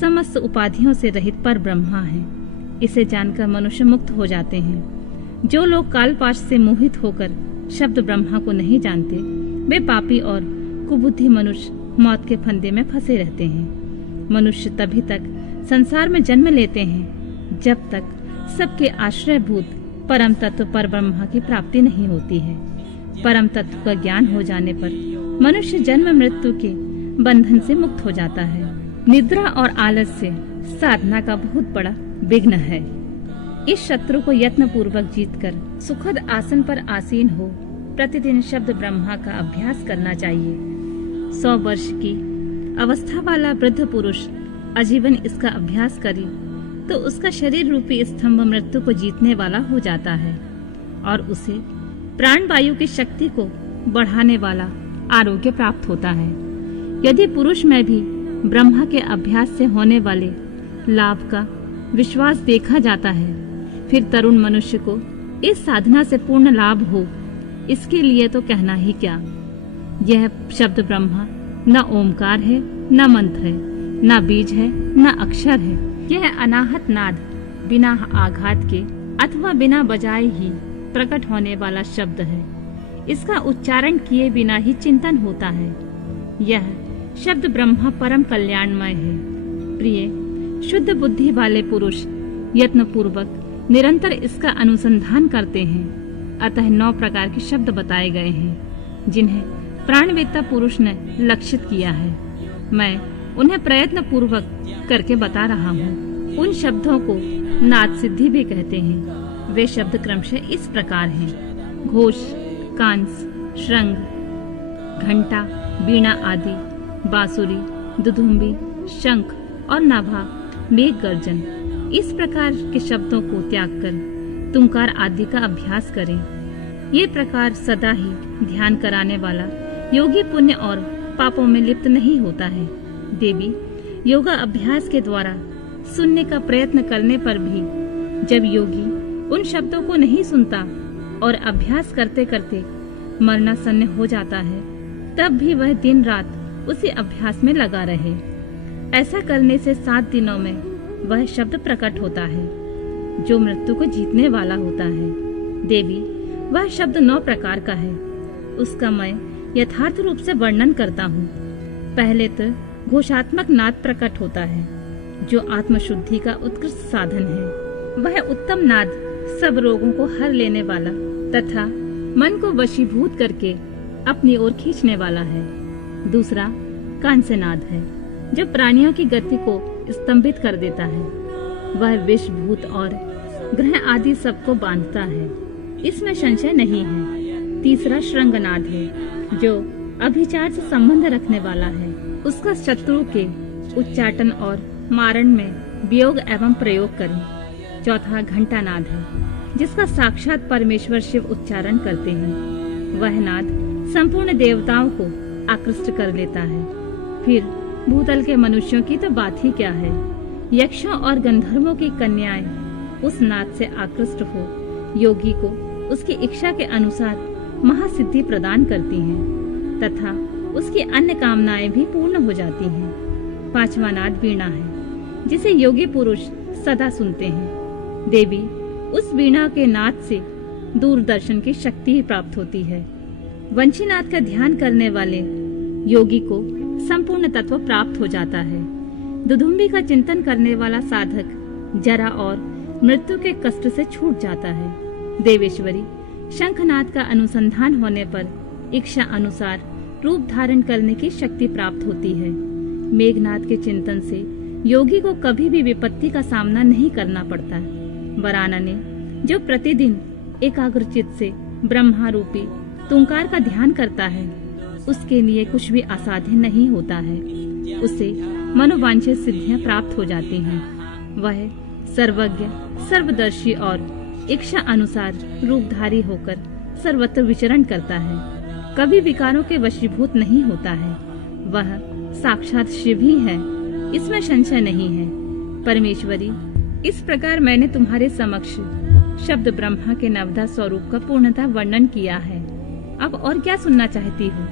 समस्त उपाधियों से रहित पर ब्रह्मा है। इसे जानकर मनुष्य मुक्त हो जाते हैं। जो लोग कालपाश से मोहित होकर शब्द ब्रह्मा को नहीं जानते, वे पापी और कुबुद्धि मनुष्य मौत के फंदे में फंसे रहते हैं। मनुष्य तभी तक संसार में जन्म लेते हैं जब तक सबके आश्रयभूत परम तत्व पर ब्रह्मा की प्राप्ति नहीं होती है। परम तत्व का ज्ञान हो जाने पर मनुष्य जन्म मृत्यु के बंधन से मुक्त हो जाता है। निद्रा और आलस्य साधना का बहुत बड़ा विघ्न है। इस शत्रु को यत्न पूर्वक जीतकर सुखद आसन पर आसीन हो प्रतिदिन शब्द ब्रह्मा का अभ्यास करना चाहिए। 100 वर्ष की अवस्था वाला वृद्ध पुरुष आजीवन इसका अभ्यास करे तो उसका शरीर रूपी स्तंभ मृत्यु को जीतने वाला हो जाता है और उसे प्राण वायु की शक्ति को बढ़ाने वाला आरोग्य प्राप्त होता है। यदि पुरुष में भी ब्रह्मा के अभ्यास से होने वाले लाभ का विश्वास देखा जाता है। फिर तरुण मनुष्य को इस साधना से पूर्ण लाभ हो, इसके लिए तो कहना ही क्या। यह शब्द ब्रह्मा न ओमकार है, न मंत्र है, न बीज है, न अक्षर है। यह अनाहत नाद बिना आघात के अथवा बिना बजाए ही प्रकट होने वाला शब्द है। इसका उच्चारण किए बिना ही चिंतन होता है। यह शब्द ब्रह्मा परम कल्याणमय है। प्रिय शुद्ध बुद्धि वाले पुरुष यत्न पूर्वक निरंतर इसका अनुसंधान करते हैं। अतः 9 प्रकार के शब्द बताए गए हैं जिन्हें प्राणवेत्ता पुरुष ने लक्षित किया है। मैं उन्हें प्रयत्न पूर्वक करके बता रहा हूँ। उन शब्दों को नाद सिद्धि भी कहते हैं। वे शब्द क्रमशः इस प्रकार हैं: घोष, कांस, श्रृंग, घंटा, वीणा आदि, बांसुरी, दुदुम्बी, शंख और नाभा, मेघ गर्जन। इस प्रकार के शब्दों को त्याग कर तुंकार आदि का अभ्यास करें। ये प्रकार सदा ही ध्यान कराने वाला योगी पुण्य और पापों में लिप्त नहीं होता है। देवी योगा अभ्यास के द्वारा सुनने का प्रयत्न करने पर भी जब योगी उन शब्दों को नहीं सुनता और अभ्यास करते करते मरणासन्न हो जाता है, तब भी वह दिन रात उसी अभ्यास में लगा रहे। ऐसा करने से 7 दिनों में वह शब्द प्रकट होता है जो मृत्यु को जीतने वाला होता है। देवी वह शब्द 9 प्रकार का है। उसका मैं यथार्थ रूप से वर्णन करता हूँ। पहले तो घोषात्मक नाद प्रकट होता है जो आत्मशुद्धि का उत्कृष्ट साधन है। वह उत्तम नाद सब रोगों को हर लेने वाला तथा मन को वशीभूत करके अपनी ओर खींचने वाला है। दूसरा कांस्यनाद है जो प्राणियों की गति को स्तंभित कर देता है। वह विष, भूत और ग्रह आदि सबको बांधता है, इसमें संशय नहीं है। तीसरा श्रृंगनाद है जो अभिचार से संबंध रखने वाला है। उसका शत्रु के उच्चाटन और मारण में वियोग एवं प्रयोग करें। चौथा घंटानाद है जिसका साक्षात परमेश्वर शिव उच्चारण करते हैं। वह नाद संपूर्ण देवताओं को आकृष्ट कर लेता है। फिर भूतल के मनुष्यों की तो बात ही क्या है। यक्षों और गंधर्वों की कन्याएं उस नाद से आकृष्ट हो योगी को उसकी इच्छा के अनुसार महासिद्धि प्रदान करती हैं तथा उसकी अन्य कामनाएं भी पूर्ण हो जाती हैं। 5वां नाद वीणा है जिसे योगी पुरुष सदा सुनते हैं। देवी उस वीणा के नाद से दूरदर्शन की शक्ति प्राप्त होती है। वंशीनाद का ध्यान करने वाले योगी को संपूर्ण तत्व प्राप्त हो जाता है। दुदुम्बी का चिंतन करने वाला साधक जरा और मृत्यु के कष्ट से छूट जाता है। देवेश्वरी शंखनाद का अनुसंधान होने पर इच्छा अनुसार रूप धारण करने की शक्ति प्राप्त होती है। मेघनाद के चिंतन से योगी को कभी भी विपत्ति का सामना नहीं करना पड़ता। वराना ने जो प्रतिदिन एकाग्रचित से ब्रह्मा रूपी तुंकार का ध्यान करता है उसके लिए कुछ भी असाध्य नहीं होता है। उसे मनोवांछित सिद्धियां प्राप्त हो जाती हैं। वह सर्वज्ञ, सर्वदर्शी और इच्छा अनुसार रूपधारी होकर सर्वत्र विचरण करता है। कभी विकारों के वशीभूत नहीं होता है। वह साक्षात शिव ही है, इसमें संशय नहीं है। परमेश्वरी, इस प्रकार मैंने तुम्हारे समक्ष शब्द ब्रह्मा के नवधा स्वरूप का पूर्णतः वर्णन किया है। अब और क्या सुनना चाहती हो?